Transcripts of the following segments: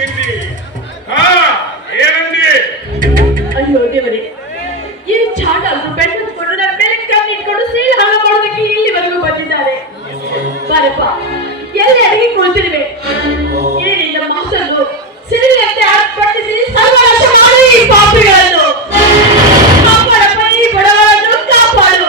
ಸಿದ್ಧಿ. ಹಾ, ಏನಂದಿ? ಅಯ್ಯೋ ದೇವರೇ, ಈ ಚಾಂಡಾಲರು ಬೆನ್ನತ್ಕೊಂಡು ನನ್ನ ಮೇಲೆ ಕಣ್ಣಿಟ್ಕೊಂಡು ಸಿಹಿ ಹಣ ಮಾಡೋದಕ್ಕೆ ಇಲ್ಲಿವರೆಗೂ ಬಂದಿದ್ದಾರೆ. ಬಾರಪ್ಪ, ಎಲ್ಲಿ ಅಡಿಗೆ ಕೊಳ್ತಿರುವೆ. ಏನಿಲ್ಲ ಮಾಸಲು ಸಿರಿಯಂತೆ ಆರ್ಪಡಿಸಿ ಸರ್ವನಾಶ ಮಾಡಿ ಈ ಪಾಪಿಗಳನ್ನು. ಕಾಪಾಡಪ್ಪ, ಈ ಬಡವರನ್ನು ಕಾಪಾಡು.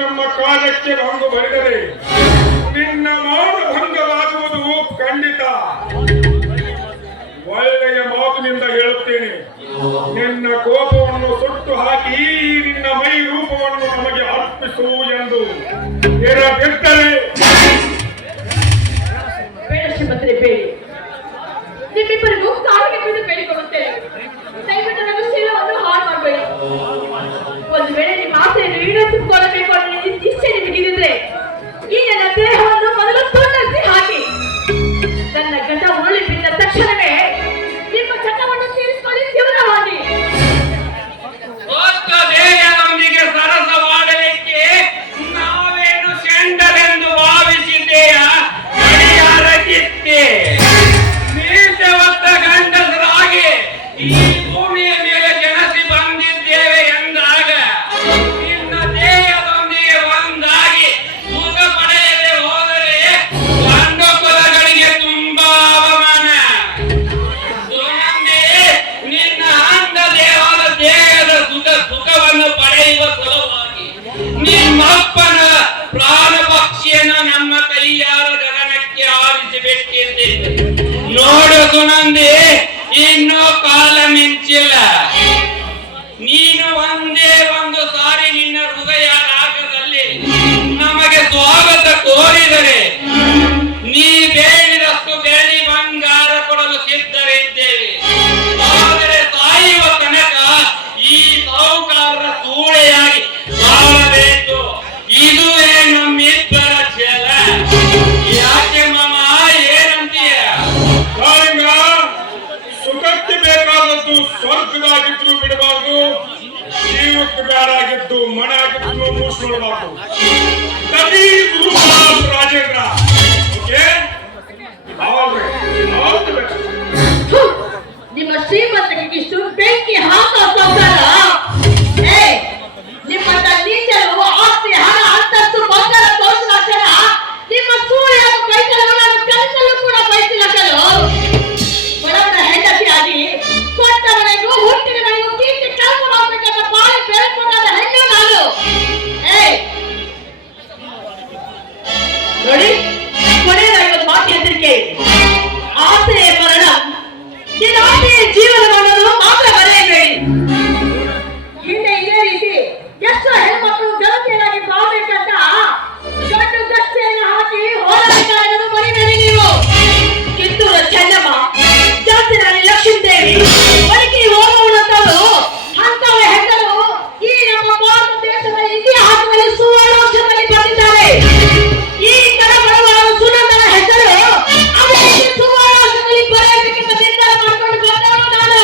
ನಮ್ಮ ಕಾಲಕ್ಕೆ ಭಂಗ ಬರೆದರೆ ನಿನ್ನ ಮಾತು ಭಂಗವಾಗುವುದು ಖಂಡಿತ. ಒಳ್ಳೆಯ ಮಾತಿನಿಂದ ಹೇಳುತ್ತೇನೆ, ನಿನ್ನ ಕೋಪವನ್ನು ಸುಟ್ಟು ಹಾಕಿ ನಿನ್ನ ಮೈ ರೂಪವನ್ನು ನಮಗೆ ಅರ್ಪಿಸು ಎಂದು ಇರದಿದ್ದರೆ. ಬೇಡ ಶ್ರೀಮಂತರೇ, ಬೇಡಿ. ನಿಮ್ಮಿಬ್ಬರಿಗೂ ಕಾಲಿಗೆ ಬಿದ್ದು ಬೇಡಿಕೊಳ್ಳುತ್ತೇನೆ. ದಯವಿಟ್ಟು ನನ್ನ ಶೀಲವನ್ನು ಹಾಳು ಮಾಡಬೇಡಿ. ಒಂದು ವೇಳೆ ನಿಮ್ಮ ಆಸೆಯನ್ನು ಈಡೇರಿಸಿಕೊಳ್ಳಬೇಕು ಅನ್ನೋ ಇಚ್ಛೆ ನಿಮಗಿದ್ರೆ ಈ ನನ್ನ ದೇಹವನ್ನು ಮೊದಲು ತುಂಡರಿಸಿ ಹಾಕಿ ನನ್ನ ಗಂಡ ಉರುಳಿ ಬಿದ್ದ ತಕ್ಷಣವೇ ನಿಮ್ಮ ಚಟವನ್ನು ತೀರಿಸಿಕೊಳ್ಳಿ ಜೀವನವಾಗಿ. ದೇಹದೊಂದಿಗೆ ಸರಸ ಮಾಡಲಿಕ್ಕೆ ನಾವೇನು ಶೆಂಡರೆಂದು ಭಾವಿಸಿದ್ದೇಯ? ಅಡಿಯಾರಕ್ಕಿತ್ತೆ ನೀಸವತ್ತ ಗಂಡಸರಾಗಿ ಈ ಭೂಮಿಯ ಮೇಲೆ ಜನಸಿ ಬಂದಿದ್ದೇವೆ ಎಂದಾಗ ನಿನ್ನ ದೇಹದೊಂದಿಗೆ ಒಂದಾಗಿ ಸುಖ ಪಡೆಯದೆ ಹೋದರೆ ಗಂಡು ಕುಲಗಳಿಗೆ ತುಂಬಾ ಅವಮಾನ. ನಿನ್ನ ಅಂಧ ದೇಹದ ಸುಖವನ್ನು ಪಡೆಯುವ ಸಲುವಾಗಿ ನಿಮ್ಮಪ್ಪನ ಪ್ರಾಣ ಪಕ್ಷಿಯನ್ನು ನಮ್ಮ ಕೈಯಾರ ಗಗನಕ್ಕೆ ಆರಿಸಿಬಿಟ್ಟಿದ್ದೇವೆ. ನೋಡು ಸುನಂದಿ, ಇನ್ನೂ ಕಾಲ ಮಿಂಚಿಲ್ಲ. ನೀನು ಒಂದೇ ಒಂದು ಸಾರಿ ನಿನ್ನ ಹೃದಯ ರಾಗದಲ್ಲಿ ನಮಗೆ ಸ್ವಾಗತ ಕೋರಿದರೆ ನೀ ಬೇಡಿದಷ್ಟು ಬೆಳ್ಳಿ ಬಂಗಾರ ಕೊಡಲು ಸಿದ್ಧರಿದ್ದೇವೆ. ಆದರೆ ಸಾಯುವ ತನಕ ಈ ಸಾಹುಕಾರರ ಸೂಳೆಯಾಗಿ ಬಾಳಬೇಕು. ಇದುವೇ ನಮ್ಮಿಬ್ಬರ ಛಲ. ಯಾಕೆ ಮಾಮ, ಏನಂತೀಯ? ಸುಖಕ್ಕೆ ಬೇಕಾದದ್ದು ಸ್ವರ್ಗದಾಗಿದ್ರು ಬಿಡಬಾರ್ದು, ಜೀವಕ್ಕೆ ಬೇರಾಗಿದ್ದು ಮನ ಆಗಿದ್ದು ಮೂಸ್ಕೊಳ್ಬಾರ್ದು. ರಾಜೇಂದ್ರ, ನಿಮ್ಮ ಶ್ರೀಮಂತರಿಗೆ ಇಷ್ಟು ಬೆಂಕಿ ಹಾಕೋ ಸಂಸಾರ. ನಿಮ್ಮ ನೀಚರು ಆಸ್ತಿ, ಹಣ, ಅಂತಸ್ತು, ಬಂಗಾರ ತೋರಿಸಿದ ಜನ ನಿಮ್ಮ ಸೂರ್ಯನ ಕೈಗಳನ್ನು ಕನಸಲ್ಲೂ ಕೂಡ ಬಯಸಿಲ್ಲ ಕಲೋ. ಬಡವನ ಹೆಂಡತಿಯಾಗಿ ಕೊಟ್ಟ ಮನೆಗೂ ಹುಟ್ಟಿನ ಮನೆಗೂ ಕೀರ್ತಿ ಕೆಲಸ ಮಾಡಬೇಕಂತ ಬಾಳಿ ಬೆಳೆಕೊಂಡ ಹೆಣ್ಣು ನಾನು. ನೋಡಿ, ಕೊನೆಯದಾಗಿ ಒಂದು ಮಾತು ಹೆದರಿಕೆ. ಆಸೆಯ ಮರಣ, ನಿನ್ನ ಆಸೆಯ ಜೀವನ ಮಾಡೋದು ಮಾತ್ರ ಬರೆಯಬೇಡಿ. ಹಿಂದೆ ಇದೇ ರೀತಿ ಎಷ್ಟೋ ಹೆಣ್ಮಕ್ಳು ಗಲಭೆಯಾಗಿ ಬಾಳ್ಬೇಕಂತ ಗಂಡು ಗಚ್ಚೆಯನ್ನು ಹಾಕಿ ಹೋರಾಡಿದ್ದಾರೆ, ಬರೀಬೇಡಿ ನೀವು. ಕಿತ್ತೂರ ಚೆನ್ನಮ್ಮ, ಜಾತಿರಾಣಿ ಲಕ್ಷ್ಮೀದೇವಿ, ಬದುಕಿ ಹೋಗುವಂತವರು ಅಂತವ ಹೆಸರು ಈ ನಮ್ಮ ಭಾರತ ದೇಶದ ಇತಿಹಾಸದಲ್ಲಿ ಸುವರ್ಣಾಕ್ಷರದಲ್ಲಿ ಬಂದಿದ್ದಾರೆ. ಈ ಕರಬಡವರ ಸುನಂದನ ಹೆಸರು ಅದೇ ಸುವರ್ಣಾಕ್ಷರದಲ್ಲಿ ಬರೆಯಬೇಕೆಂಬ ನಿರ್ಧಾರ ಮಾಡಿಕೊಂಡು ಬಂದವನು ನಾನು.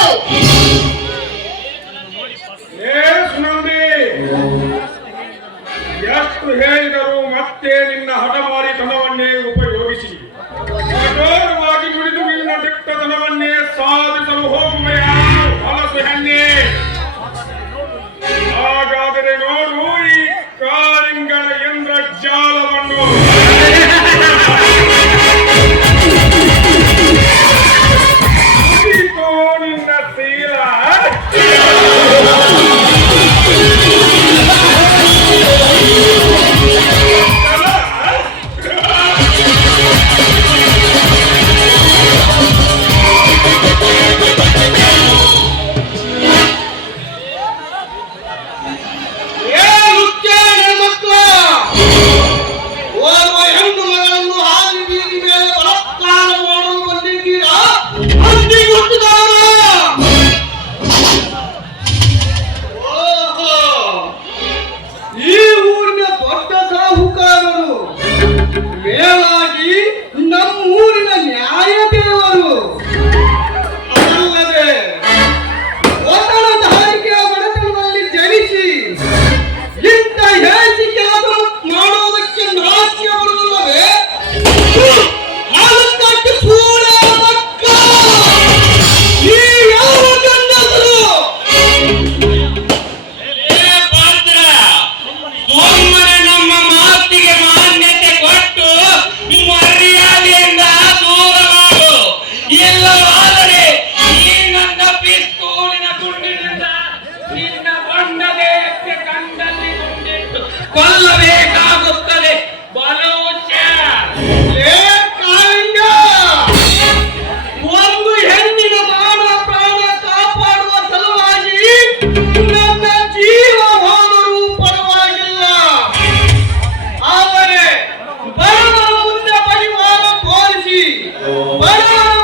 ಹಾಕಿ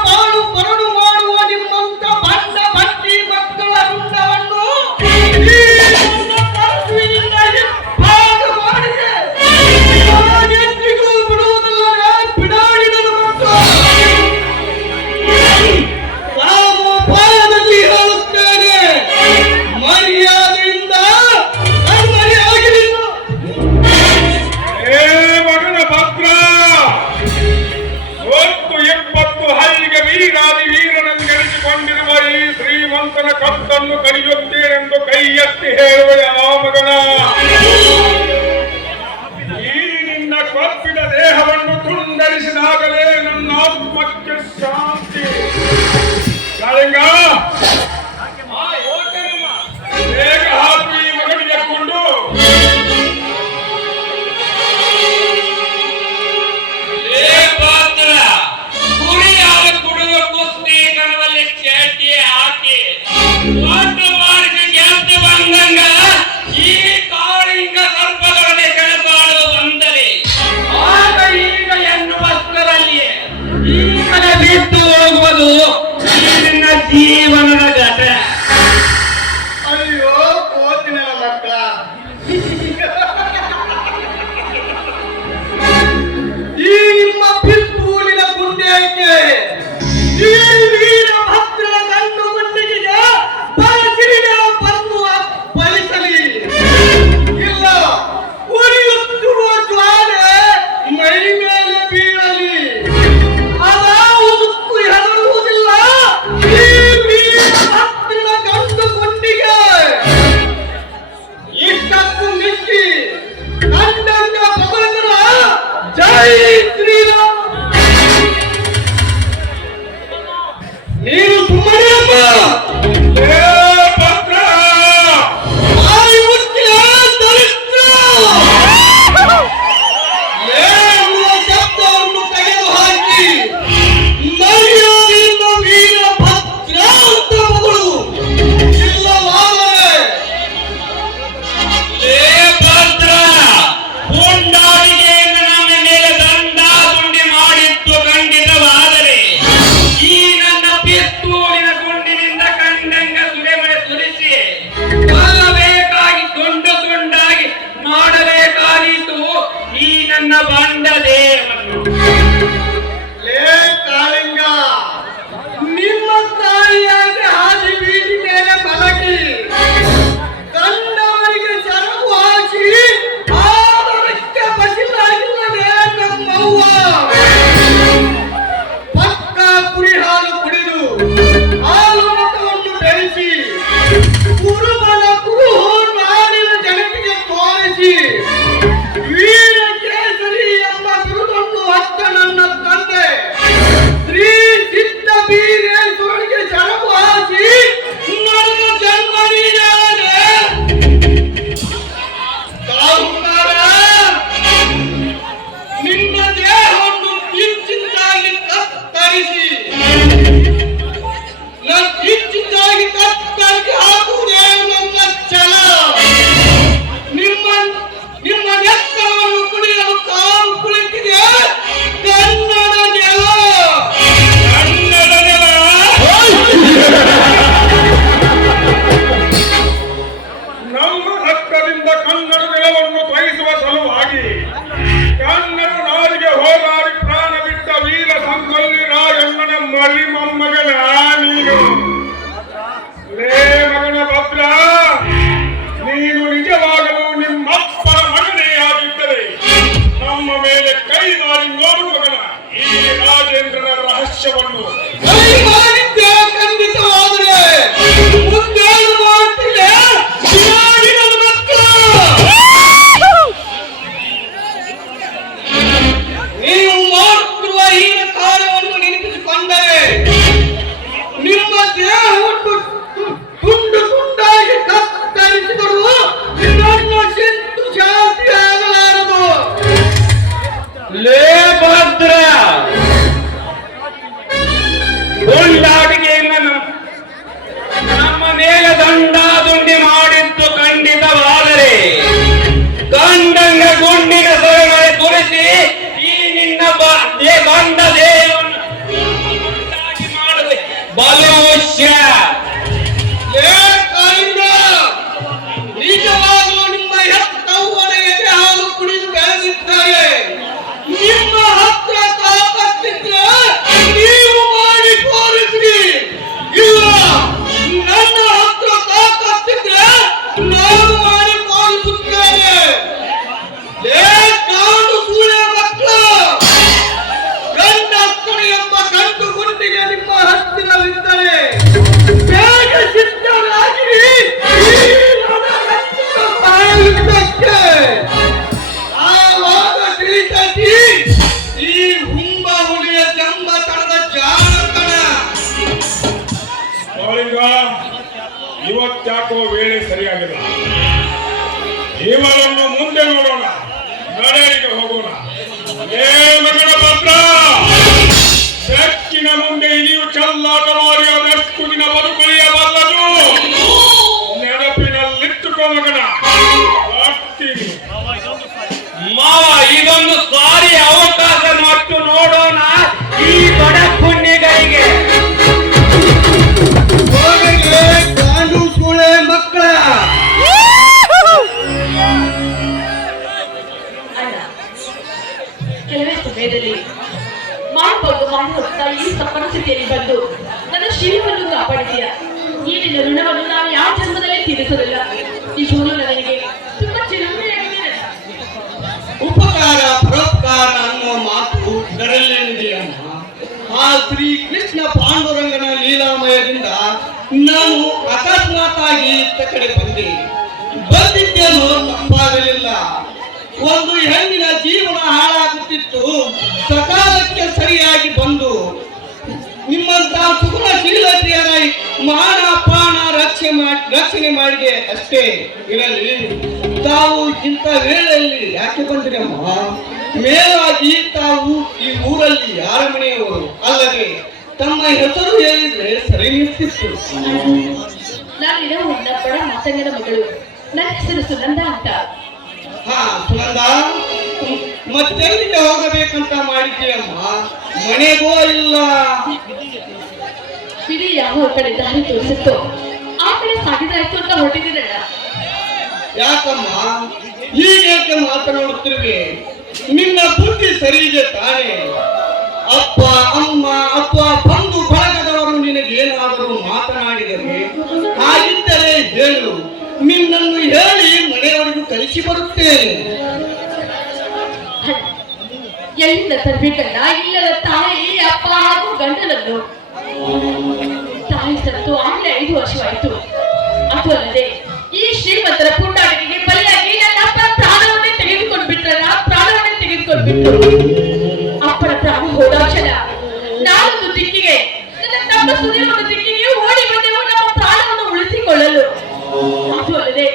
ಬಾಳು ಬರಡು ಮಾಡುವ ನಿಮ್ಮಂತ ಬಂಡ ಭಕ್ತಿ ಮಕ್ಕಳ ರುಂಡವನ್ನು ಈ ನನ್ನ ಪರಶುವಿನಿಂದ ಭಾಗ ಮಾಡಿದೆ. ನಾನೆಂದಿಗೂ ಬಿಡುವುದಿಲ್ಲ ಬಿಡಾಡಿದ ಮಕ್ಕಳು. ಪಾಯದಲ್ಲಿ ಹೇಳುತ್ತೇನೆ, ಮರ್ಯಾದೆಯಿಂದ ಕಣ್ಮರೆಯಾಗಿರಿಸು. ಏ ಮಗನ ಭದ್ರ, 20 ಹೈಗೆ ವೀರಾದಿ ವೀರನೆಂದೆನಿಸಿಕೊಂಡಿರುವ ಈ ಶ್ರೀಮಂತನ ಕತ್ತನ್ನು ಕಡಿಯುತ್ತೇನೆಂದು ಕೈ ಎತ್ತಿ ಹೇಳುವೆ ಆ ಮಗನ. ಈ ನಿನ್ನ ಕಪ್ಪಿದ ದೇಹವನ್ನು ತುಂಡರಿಸಿದಾಗಲೇ ನನ್ನ ಆತ್ಮಕ್ಕೆ ಶಾಂತಿ. ಕಾಳಿಂಗ, ಬೇಗ ಹಾಕಿ ಈ ಮಗನಿಗೆ ಕೊಂಡು. ಕುರಿಯಾದ ಕುಡಿದ ಕುಸ್ತಿ ಕಣದಲ್ಲಿ ಚೇಟಿ ಹಾಕಿ ಒಂದು ಬಾರಿಗೆ ಗೆದ್ದು ಬಂದಂಗ ಈ ಕಾಳಿಂಗ ಸರ್ಪದೊಡನೆ ಕಣಪಾಡು ಬಂದರೆ ಆಗ ಈಗ ಎನ್ನುವಷ್ಟರಲ್ಲಿಯೇ ಈಗಲೇ ಬಿಟ್ಟು ಹೋಗುವುದು ಈ ನಿನ್ನ ಜೀವನದ ಘಟ. ಅಯ್ಯೋ ಕೋತಿನ ಮಕ್ಕಳ, ಈ ನಿಮ್ಮ ಪಿಸ್ತೂಲಿನ ಗುಂಡೇಕೆ ಈ ವೀರಭದ್ರ ಗಂಡು ಗುಂಡಿಗೆ ಬಳಸಿದ ಬಂದು ಫಲಿಸಲಿ. ಇಲ್ಲ, ಉರಿಯುತ್ತಿರುವ ಜ್ವಾಲೆ ಮೈ ಮೇಲೆ ಬೀಳಲಿ. ಅದಾವುದಕ್ಕೂ ಹೆದರುವುದಿಲ್ಲ ಈ ವೀರಭದ್ರನ ಗಂಡು ಗುಂಡಿಗೆ. ಇಷ್ಟಕ್ಕೂ ಮಿಕ್ಕಿ ಕಂಡಂಗ ಭಗವಂತನ ಜೈ ಶ್ರೀರಾಮ್. ನೀನು ಸುಮ್ಮನೆ ಅಮ್ಮ. ಏ ಭದ್ರ, ಬಾಯಿ ಮುಚ್ಚಿ ದರಿದ್ರ. ಎನ್ನುವ ಶಬ್ದವನ್ನು ತೆಗೆದು ಹಾಕಿ ಮರ್ಯಾದೆಯಿಂದ ವೀರಭದ್ರ ಅಂತ ಮಗಳು. ಇಲ್ಲವಾದರೆ ಲೇ ಭದ್ರ, ಪುಂಡಾಟಿಕೆಯಿಂದ ನಮ್ಮ ಮೇಲೆ ದಂಡ ಗುಂಡಿ ಮಾಡಿದ್ದು ಖಂಡಿತವಾದರೆ ಈ ನನ್ನ ಪಿಸ್ತೂಲಿನ ಗುಂಡಿನಿಂದ ಕಂಡಂಗ ಸುರಿಮಳೆ ಸುರಿಸಿ ಕೊಲ್ಲಬೇಕಾಗಿ ತುಂಡು ತುಂಡಾಗಿ ಮಾಡಬೇಕಾಗಿತ್ತು ಈ ನನ್ನ ಬಂಡ ದೇಹವನ್ನು. ಲೇ ಕಾಳಿಂಗ, ನಿಮ್ಮ ತಾಯಿಯಾಗಿ ಹಾದಿ ಬೀದಿ ಮೇಲೆ ಮಲಗಿ ಕಂಡವರಿಗೆ ಸರಕು ಹಾಕಿ ಆದರಕ್ಕೆ ಬಸಿಲಾಗಿಲ್ಲದೆ ನಮ್ಮವ್ವ ಪಕ್ಕ ಕುರಿ ಹಾಲು ಕುಡಿದು ಹಾಲು ಮತವನ್ನು ಬೆಳೆಸಿ ಕುರುಬನ ಕುರುಹು ನಾಡಿನ ಜನತೆಗೆ ತೋರಿಸಿ ವೀರ ಕೇಸರಿ ಎಂಬ ಬಿರುದನ್ನು ಹೊತ್ತ ನನ್ನ ತಂದೆ ಶ್ರೀ ಸಿದ್ಧ ಬೀರೇಶ್ವರನಿಗೆ ಸರಕು ಹಾಕಿ ನನ್ನ ಜನ್ಮ ನೀಡಾದೆ. ಸಾಹುಕಾರ, ನಿನ್ನ ದೇಹವನ್ನು ಕಿಂಚಿತ್ತಾಗಿ ಕತ್ತರಿಸಿ ಕಿಂಚಿತ್ತಾಗಿ ಕತ್ತರಿಸಿ ಹಾಕುವುದೇ ನನ್ನ ಛಲ. ನಿಮ್ಮ ನೆತ್ತರವನ್ನು ಕುಡಿಯಲು ಕಾಲು ಕುಳಿತಿದೆ ಕನ್ನಡ ನೆಲ. ಕನ್ನಡ ನೆಲ. ನಮ್ಮ ರಕ್ತದಿಂದ ಕನ್ನಡ ನೆಲವನ್ನು ತೊಯಿಸುವ ಸಲುವಾಗಿ ಕನ್ನಡ ನಾಡಿಗೆ ಹೋರಾಡಿ ಪ್ರಾಣ ಬಿಟ್ಟ ವೀರ ಸಂಗೊಳ್ಳಿ ರಾಯಣ್ಣನ ಮಳಿ ಮೊಮ್ಮಗನ ನೀನು. ಲೇ ಮಗನ ಭದ್ರ, ನೀನು ನಿಜವಾಗಲೂ ನಿಮ್ಮಪ್ಪನ ಮಗನೇ ಆಗಿದ್ದರೆ ನಮ್ಮ ಮೇಲೆ ಕೈ ಮಾಡಿ ನೋಡು ಮಗನ ಈ ರಾಜೇಂದ್ರನ ರಹಸ್ಯವನ್ನು. ಕೈ ಮಾಡಿದ್ದೆ ಖಂಡಿತವಾದರೆ ಮುಂದೇನು ಮಾಡ್ತಿಲ್ಲ ಬಿಡಾಡಿನ ಮಕ್ಕಳು. ನೀವು ಮಾಡುತ್ತಿರುವ ಈ ಕಾರ್ಯವನ್ನು ನೆನಪಿಸಿಕೊಂಡರೆ ನಿಮ್ಮ ದೇಹವನ್ನು ತುಂಡು ತುಂಡಾಗಿ ಕತ್ತರಿಸಿದರು ನನ್ನ ಸಿಟ್ಟು ಶಾಂತಿ ಆಗಲಾರದು. ಲೇ ಭದ್ರ, ಗುಂಡಾಟಿಕೆಯಿಂದ ನಮ್ಮ ಮೇಲೆ ದಂಡಾದುಂಡಿ ಮಾಡಿದ್ದು ಖಂಡಿತವಾದರೆ ಗಂಡಂಗ ಗುಂಡಿನ ಸೊರಮಳೆ ಕುರಿಸಿ ಈ ನಿನ್ನ ಬಂಡ ದೇಹವನ್ನು ಅಲುಷ್ಯ. ಏ ಕಾಳಿಂಗ, ನಿಜವಾಗಲೂ ನಿಮ್ಮ ಹೆತ್ತವ್ವನ ಎದೆ ಹಾಲು ಕುಡಿದು ಬೆಳೆದಿದ್ದಾರೆ. ನಿಮ್ಮ ಹತ್ರ ತಾಕತ್ತಿದ್ರೆ ನೀವು ಮಾಡಿ ತೋರಿಸ್ರಿ. ಇಲ್ಲ, ನನ್ನ ಹತ್ರ ತಾಕತ್ತಿದ್ರೆ ನಾನು ಮಾಡಿ ತೋರಿಸುತ್ತೇನೆ. ಏ ಕಾಡು ಸೂಳೆ ಮಕ್ಕಳು, ಗಂಡಸ್ತರು ಎಂಬ ಗಂಡು ಗುಂಡಿಗೆ ನಿಮ್ಮ ಹತ್ತಿರವಿದ್ದರೆ ಬೇಗ ಸಿದ್ಧರಾಗಿರಿ. ಯುದ್ಧಕ್ಕೆ ಆವಾಗ ತಿಳಿತೈತಿ ಈ ಹುಂಬ ಹುಲಿಯ ಜಂಬ ತಳದ ಜಾಣತನ. ಕಾಳಿಂಗ, ಇವತ್ತ್ಯಾಕೋ ವೇಳೆ ಸರಿಯಾಗಿಲ್ಲ. ಇವರನ್ನು ಮುಂದೆ ನೋಡೋಣ, ನಡೆಗೆ ಹೋಗೋಣ. ಏ ಮಗನ ಪತ್ರ, ಬೆಕ್ಕಿನ ಮುಂದೆ ನೀವು ಚೆಲ್ಲಾಟ ಮಾಡಿ ಅದೆಷ್ಟು ದಿನ ಬದುಕುಳಿಯಬಲ್ಲದು. ನೆನಪಿನಲ್ಲಿಟ್ಟುಕೋ ಮಗನ, ಆಗ್ತೀನಿ. ಮಾವ, ಇದೊಂದು ಸಾರಿ ಅವಕಾಶ ಮತ್ತು ನೋಡೋಣ ಈ ಬಡ ಪುಣ್ಯಗಳಿಗೆ. ಹೋಗಲೇ ಕಾಡು ಸೂಳೆ ಮಕ್ಕಳ. ಅಣ್ಣ, ಕೆಲವೇ ಸಮಯದಲ್ಲಿ ಮಾಡಬಹುದು ಮಾಡುತ್ತಾ ಈ ಪರಿಸ್ಥಿತಿಯಲ್ಲಿ ಬಂದು ನನ್ನ ಶಿವವನ್ನು ಕಾಪಾಡಿದೀಯ. ಈ ನಿನ್ನ ಋಣವನ್ನು ನಾನು ಯಾವ ಜನ್ಮದಲ್ಲಿ ತೀರಿಸಲಿಲ್ಲ. ನಿಜವಾಗ್ಲೂ ನನಗೆ ತುಂಬಾ ಚಿರಮಣೆಯಾಗಿದೆ. ಉಪಕಾರ ಪರೋಪಕಾರ ಅನ್ನುವ ಮಾತು ಇದರಲ್ಲೇನಿದೆಯಮ್ಮ. ಆ ಶ್ರೀ ಕೃಷ್ಣ ಪಾಂಡುರಂಗನ ಲೀಲಾಮಯದಿಂದ ನಾನು ಅಕಸ್ಮಾತ್ ಆಗಿ ಇತ್ತ ಕಡೆ ಬಂದಿದ್ದೇನೋ ತಪ್ಪಾಗಲಿಲ್ಲ. ಒಂದು ಹೆಣ್ಣಿನ ಜೀವನ ಹಾಳಾಗುತ್ತಿತ್ತು. ಸಕಾಲಕ್ಕೆ ಸರಿಯಾಗಿ ಬಂದು ನಿಮ್ಮಂತ ಸುಗುಣಶೀಲತೆಯರ ಮಾನಪಾನ ರಕ್ಷಣೆ ಮಾಡಿದೆ ಅಷ್ಟೇ. ಇರಲಿ, ತಾವು ಇಂಥ ವೇಳೆಯಲ್ಲಿ ಯಾಕೆ ಬಂದಿರಮ್ಮ? ಮೇಲಾಗಿ ತಾವು ಈ ಊರಲ್ಲಿ ಯಾರ ಮನೆಯವರು ಅಲ್ಲದೆ ತಮ್ಮ ಹೆಸರು ಹೇಳಿದ್ರೆ ಸರಿ ನಿಂತಿತ್ತು. ನಾನಿರೋ ಒಂದು ಬಡ ಮಾತಂಗನ ಮಗಳು. ನನ್ನ ಹೆಸರು ಸುನಂದ ಅಂತ. ಹಾ ಸುನಂದ, ಮತ್ತೆಲ್ಲಿಗೆ ಹೋಗಬೇಕಂತ ಮಾಡಿದ್ದೀಯಮ್ಮ? ಮನೆಗೋ ಇಲ್ಲ ಇಡೀ ಯಾವ ಕಡೆ ದಾರಿ ತೋರಿಸುತ್ತೋ ಆ ಕಡೆ ಸಾಗಿದ್ರಾಯ್ತು ಅಂತ ಹೊರಟಿದ್ದೀರಣ್ಣ. ಯಾಕಮ್ಮ ಹೀಗೇಕೆ ಮಾತನಾಡುತ್ತಿರುವೆ? ನಿನ್ನ ಬುದ್ಧಿ ಸರಿ ಇದೆ ತಾನೇ? ಅಪ್ಪ ಅಮ್ಮ ಅಥವಾ ಬಂಧು ಬಳಗದವರು ನಿನಗೇನಾದರೂ ಮಾತನಾಡಿದರೆ ಹಾಗಿದ್ದರೆ ಹೇಳು, ನಿನ್ನನ್ನು ಹೇಳಿ ಮನೆಯವರೆಗೂ ಕಳಿಸಿ ಬರುತ್ತೇನೆ. ಎಲ್ಲಿಂದ ತರಬೇಕಲ್ಲ? ಇಲ್ಲದ ತಾಯಿ ಅಪ್ಪ ಹಾಗೂ ಗಂಡನನ್ನು. ತಾಯಿ ಸತ್ತು ಆಗಲೇ 5 ವರ್ಷವಾಯಿತು. ಅದು ಅಲ್ಲದೆ ಈ ಶ್ರೀಮಂತರ ಪುಂಡಾಟಿಕೆಗೆ ಬಲಿಯಾಗಿ ನನ್ನ ಅಪ್ಪನ ಪ್ರಾಣವನ್ನೇ ತೆಗೆದುಕೊಂಡ್ಬಿಟ್ರು. ಅಪ್ಪನ ಪ್ರಾಣ ಹೋದಾಕ್ಷಣ ನಾನೊಂದು ದಿಕ್ಕಿಗೆ, ನನ್ನ ತಮ್ಮ ಸುಧೀರ್ ಒಂದು ದಿಕ್ಕಿಗೆ ಓಡಿ ಬಂದೆವು ನಮ್ಮ ಪ್ರಾಣವನ್ನು ಉಳಿಸಿಕೊಳ್ಳಲು. ಅದು ಅಲ್ಲದೆ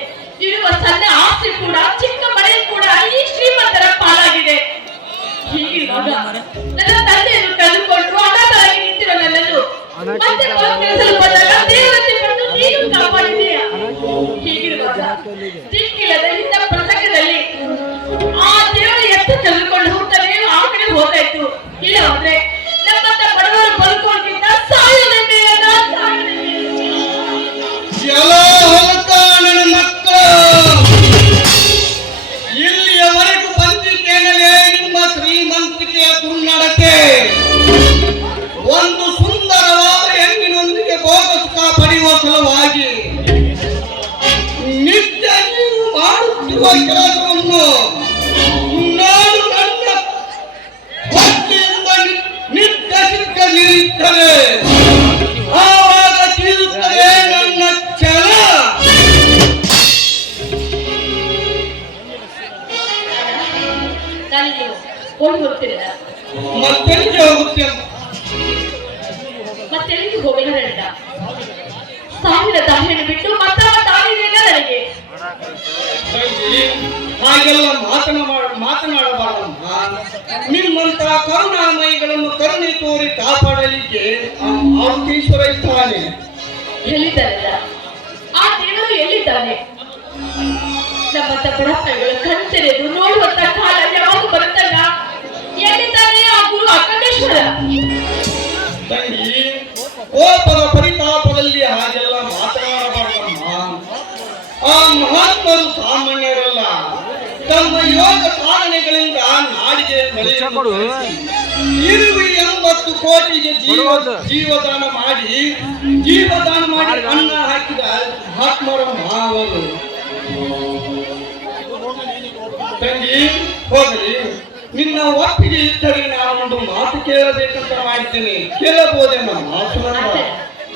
ಇರುವ ಸಣ್ಣ ಆಸ್ತಿ ಕೂಡ, ಚಿಕ್ಕ ಮನೆ ಕೂಡ ಈ ಶ್ರೀಮಂತರ ಪಾಲಾಗಿದೆ. ಹೀಗಿರುವಾಗ ನನ್ನ ತಂದೆಯನ್ನು ಕಳೆದುಕೊಂಡು ಅನಾಥರಾಗಿ ನಿಂತಿರೋ ನನ್ನನ್ನು ಮತ್ತೆ ಕೆಲಸಲು ಬಂದಾಗ ದೇವರಂತೆ ಬಂದು ನೀನು ಕಾಪಾಡಿದೆಯಾ. ಹೀಗಿರುವಾಗ ದಿಕ್ಕಿಲ್ಲದ ಇಂಥ ಪ್ರಸಂಗದಲ್ಲಿ ಆ ದೇವರು ಎತ್ತ ಕಳೆದುಕೊಂಡು ಹೋಗ್ತಾನೆ ಆ ಕಡೆ ಹೋದಾಯ್ತು. ಇಲ್ಲ ಅಂದ್ರೆ ನಮ್ಮಂತ ಬಡವರು ಬದುಕೋಕ್ಕಿಂತ ಸಾಯೋದನ್ನೇ ನನ್ನ ಮಕ್ಕಳು, ಇಲ್ಲಿಯವರೆಗೂ ಬಂದಿದ್ದೇನಲೇ ನಿಮ್ಮ ಶ್ರೀಮಂತಿಕೆಯ ತುನ್ನಡತೆ. ಒಂದು ಸುಂದರವಾದ ಹೆಣ್ಣಿನೊಂದಿಗೆ ಭೋಗಸುಖ ಪಡೆಯುವ ಸಲುವಾಗಿ ನಿತ್ಯ ನೀವು ಮಾಡುತ್ತಿರುವ ಕೆಲಸವನ್ನು ನಾನು ನನ್ನ ಹೊಟ್ಟೆಯಿಂದ ನಿರ್ಧರಿಸಿದ್ದರೆ ಆವಾಗ ತಿಳಿಯುತ್ತದೆ ನನ್ನ ಛಲ. ನಾನಿನ್ನು ಓಡಿ ಹೋಗ್ತಿರಲ್ಲ. ಮತ್ತೆಲ್ಲಿಗೆ ಹೋಗುತ್ತೆ? ಮತ್ತೆಲ್ಲಿಗೆ ಹೋಗಲ್ಲ ಹೇಳಿದ. 1000 ದಾರಿಯನ್ನು ಬಿಟ್ಟು ಮತ್ತವ ದಾರಿಯಿಲ್ಲ ನನಗೆ. ಹಾಗೆಲ್ಲ ಮಾತನಾಡಬಾರದಮ್ಮ. ನಿಮ್ಮಂತ ಕರುಣಾಮಯಿಗಳನ್ನು ಕರುಣೆ ತೋರಿ ಕಾಪಾಡಲಿಕ್ಕೆ ಈಶ್ವರ ಇದ್ದಾನೆ. ಎಲ್ಲಿದ್ದಾನಲ್ಲ ಆ ದೇವರು, ಎಲ್ಲಿದ್ದಾನೆ? ನಮ್ಮಂತ ಬಡಪಾಯಿಗಳು ಕಣ್ತೆರೆದು ನೋಡುವಂತ ಕಾಲ ಯಾವಾಗ ಬರುತ್ತಲ್ಲ? ಎಲ್ಲಿದ್ದಾನೆ ಆ ಗುರು ಅಖಂಡೇಶ್ವರ? ತಂಗಿ, ಕೋಪದ ಪರಿತಾಪದಲ್ಲಿ ಹಾಗೆಲ್ಲ ಮಾತನಾಡಬಾರದಮ್ಮ. ಆ ಮಹಾತ್ಮರು ಸಾಮಾನ್ಯರಲ್ಲ. ತಮ್ಮ ಯೋಗ ಸಾಧನೆಗಳಿಂದ ನಾಡಿಗೆ ಇರುವಿ 80 ಕೋಟಿಗೆ ಜೀವದಾನ ಮಾಡಿ ಅನ್ನ ಹಾಕಿದ ಮಹಾತ್ಮರ ಮಾವರು. ತಂಗಿ ಹೋಗಲಿ, ನಿನ್ನ ಒಪ್ಪಿಗೆ ಇದ್ದರೆ ನಾನೊಂದು ಮಾತು ಕೇಳಬೇಕಂತ ಮಾಡ್ತೇನೆ. ಕೇಳಬಹುದೇಮ್ಮ?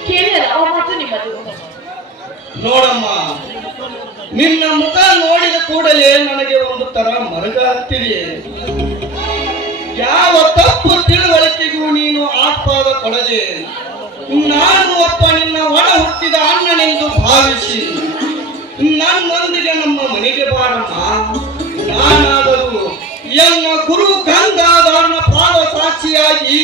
ಕೇಳಿದಲ್ಲ ಅವ ಮಾತು ನಿಮ್ಮದು. ನೋಡಮ್ಮ, ನಿನ್ನ ಮುಖ ನೋಡಿದ ಕೂಡಲೇ ನನಗೆ ಒಂದು ತರ ಮರಗ ಹತ್ತಿದೆ. ಯಾವ ತಪ್ಪು ತಿಳುವಳಿಕೆಗೂ ನೀನು ಆಸ್ಪಾದ ಕೊಡದೆ ನಾನು ಒಬ್ಬ ನಿನ್ನ ಒಳ ಹುಟ್ಟಿದ ಅಣ್ಣನೆಂದು ಭಾವಿಸಿ ನನ್ನೊಂದಿಗೆ ನಮ್ಮ ಮನೆಗೆ ಬಾರಮ್ಮ. ನಾನಾದರೂ ಎನ್ನ ಗುರು ಗಂಗಾಧರನ ಪಾದ ಸಾಕ್ಷಿಯಾಗಿ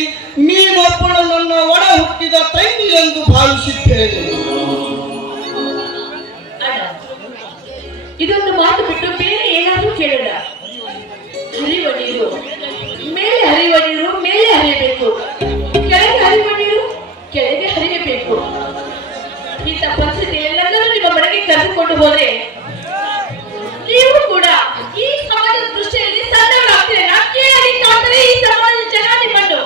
ನೀನೊಬ್ಬಳು ನನ್ನ ಒಳ ಹುಟ್ಟಿದ ತಂಗಿ ಎಂದು ಭಾವಿಸಿದ್ದೇನೆ. ಇದೊಂದು ಮಾತು ಬಿಟ್ಟು ಬೇರೆ ಏನಾದ್ರೂ ಕೇಳೋಣ. ಹರಿಯುವ ನೀರು ಮೇಲೆ ಹರಿಯುವ ನೀರು ಮೇಲೆ ಹರಿಯಬೇಕು, ಕೆಳಗೆ ಹರಿಯುವ ನೀರು ಕೆಳಗೆ ಹರಿಯಬೇಕು. ಇಂಥ ಪರಿಸ್ಥಿತಿ ಎಲ್ಲರೂ ನಿಮ್ಮ ಮನೆಗೆ ಕರೆದುಕೊಂಡು ಹೋದ್ರೆ ನೀವು ಕೂಡ ಈ ಸಮಾಜದ ದೃಷ್ಟಿಯಲ್ಲಿ ಸಣ್ಣವರಾಗ್ತೀರಾ? ಕೇಳಿ ಕಾಣ್ತಾರೆ ಈ ಸಮಾಜದ ಜನ ನಿಮ್ಮನ್ನು.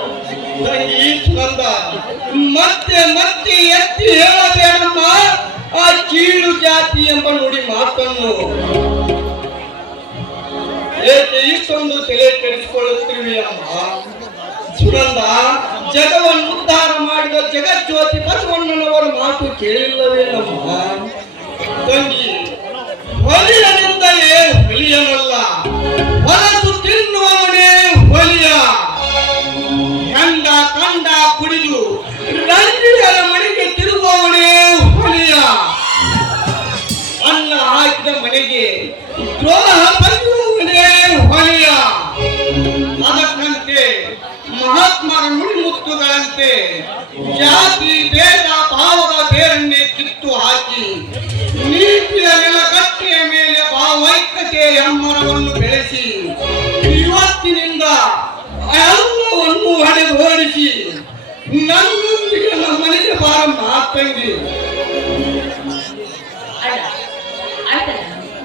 ಮತ್ತೆ ಮತ್ತೆ ಎತ್ತಿ ಹೇಳಬೇಡಮ್ಮ ಆ ಕೀಳು ಜಾತಿ ಎಂಬ ನುಡಿ ಮಾತನ್ನು. ಏಕೆ ಇಷ್ಟೊಂದು ತಲೆ ಕೆಡಿಸಿಕೊಳ್ಳುತ್ತಿರುವೆ ಅಮ್ಮ? ಸುನಂದ, ಜಗವನ್ನು ಉದ್ಧಾರ ಮಾಡಿದ ಜಗಜ್ಯೋತಿ ಬಸವಣ್ಣನವರ ಮಾತು ಕೇಳಿಲ್ಲವೇನಮ್ಮ? ತಂಗಿ, ಹೊಲಿಯನಿಂದಲೇ ಹೊಲಿಯನಲ್ಲ, ಹೊಲಸು ತಿನ್ನುವವನೇ ಹೊಲಿಯ. ಕಂಡ ಕುಡಿದು ರಂಜಿತರ ಮನೆಗೆ ತಿರುಗುವವನೇ ಹೊಲಿಯ. ಅನ್ನ ಹಾಕಿದ ಮನೆಗೆ ದ್ರೋಹ ಬರೆಯುವವನೇ ಹೊಲಿಯ. ಅದಕ್ಕಂತೆ ಮಹಾತ್ಮರ ನುಡಿಮುತ್ತುಗಳಂತೆ ಜಾತಿ ಭೇದ ಭಾವದ ಬೇರನ್ನೇ ಕಿತ್ತು ಹಾಕಿ ನೀತಿಯ ನೆಲಗಟ್ಟೆಯ ಮೇಲೆ ಭಾವೈಕ್ಯತೆಯ ಹೆಮ್ಮರವನ್ನು ಬೆಳೆಸಿ ಇವತ್ತಿನಿಂದ ಎಲ್ಲವನ್ನು ಹೊಡೆದೋಡಿಸಿ ನನ್ನೊಂದಿಗೆ ನಮ್ಮ ಮನೆಗೆ ಬಾರಮ್ಮ ತಂಗಿ. ಆಯ್ತಲ್ಲ,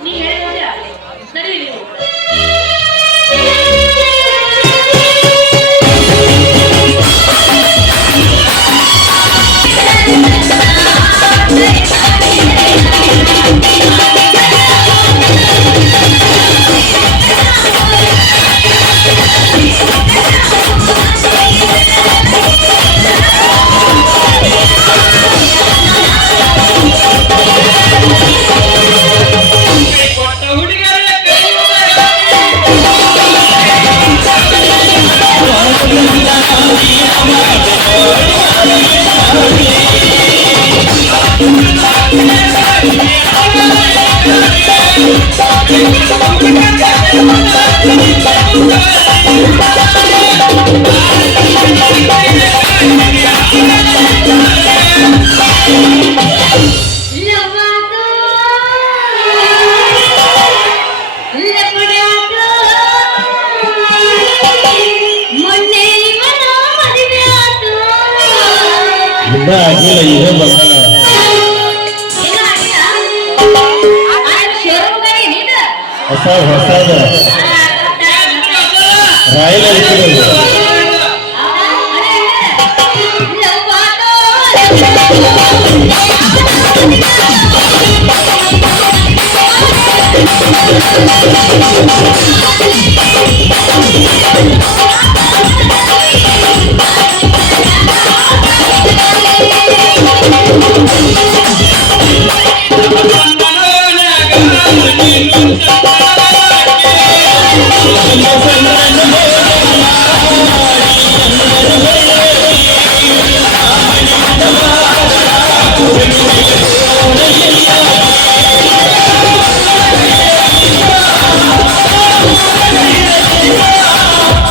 ನೀ ಹೇಳಿದ್ರೆ ಆಗಲಿ. ನಡೆಯಲಿ. ಹೊಸದ ರಾಯಲ್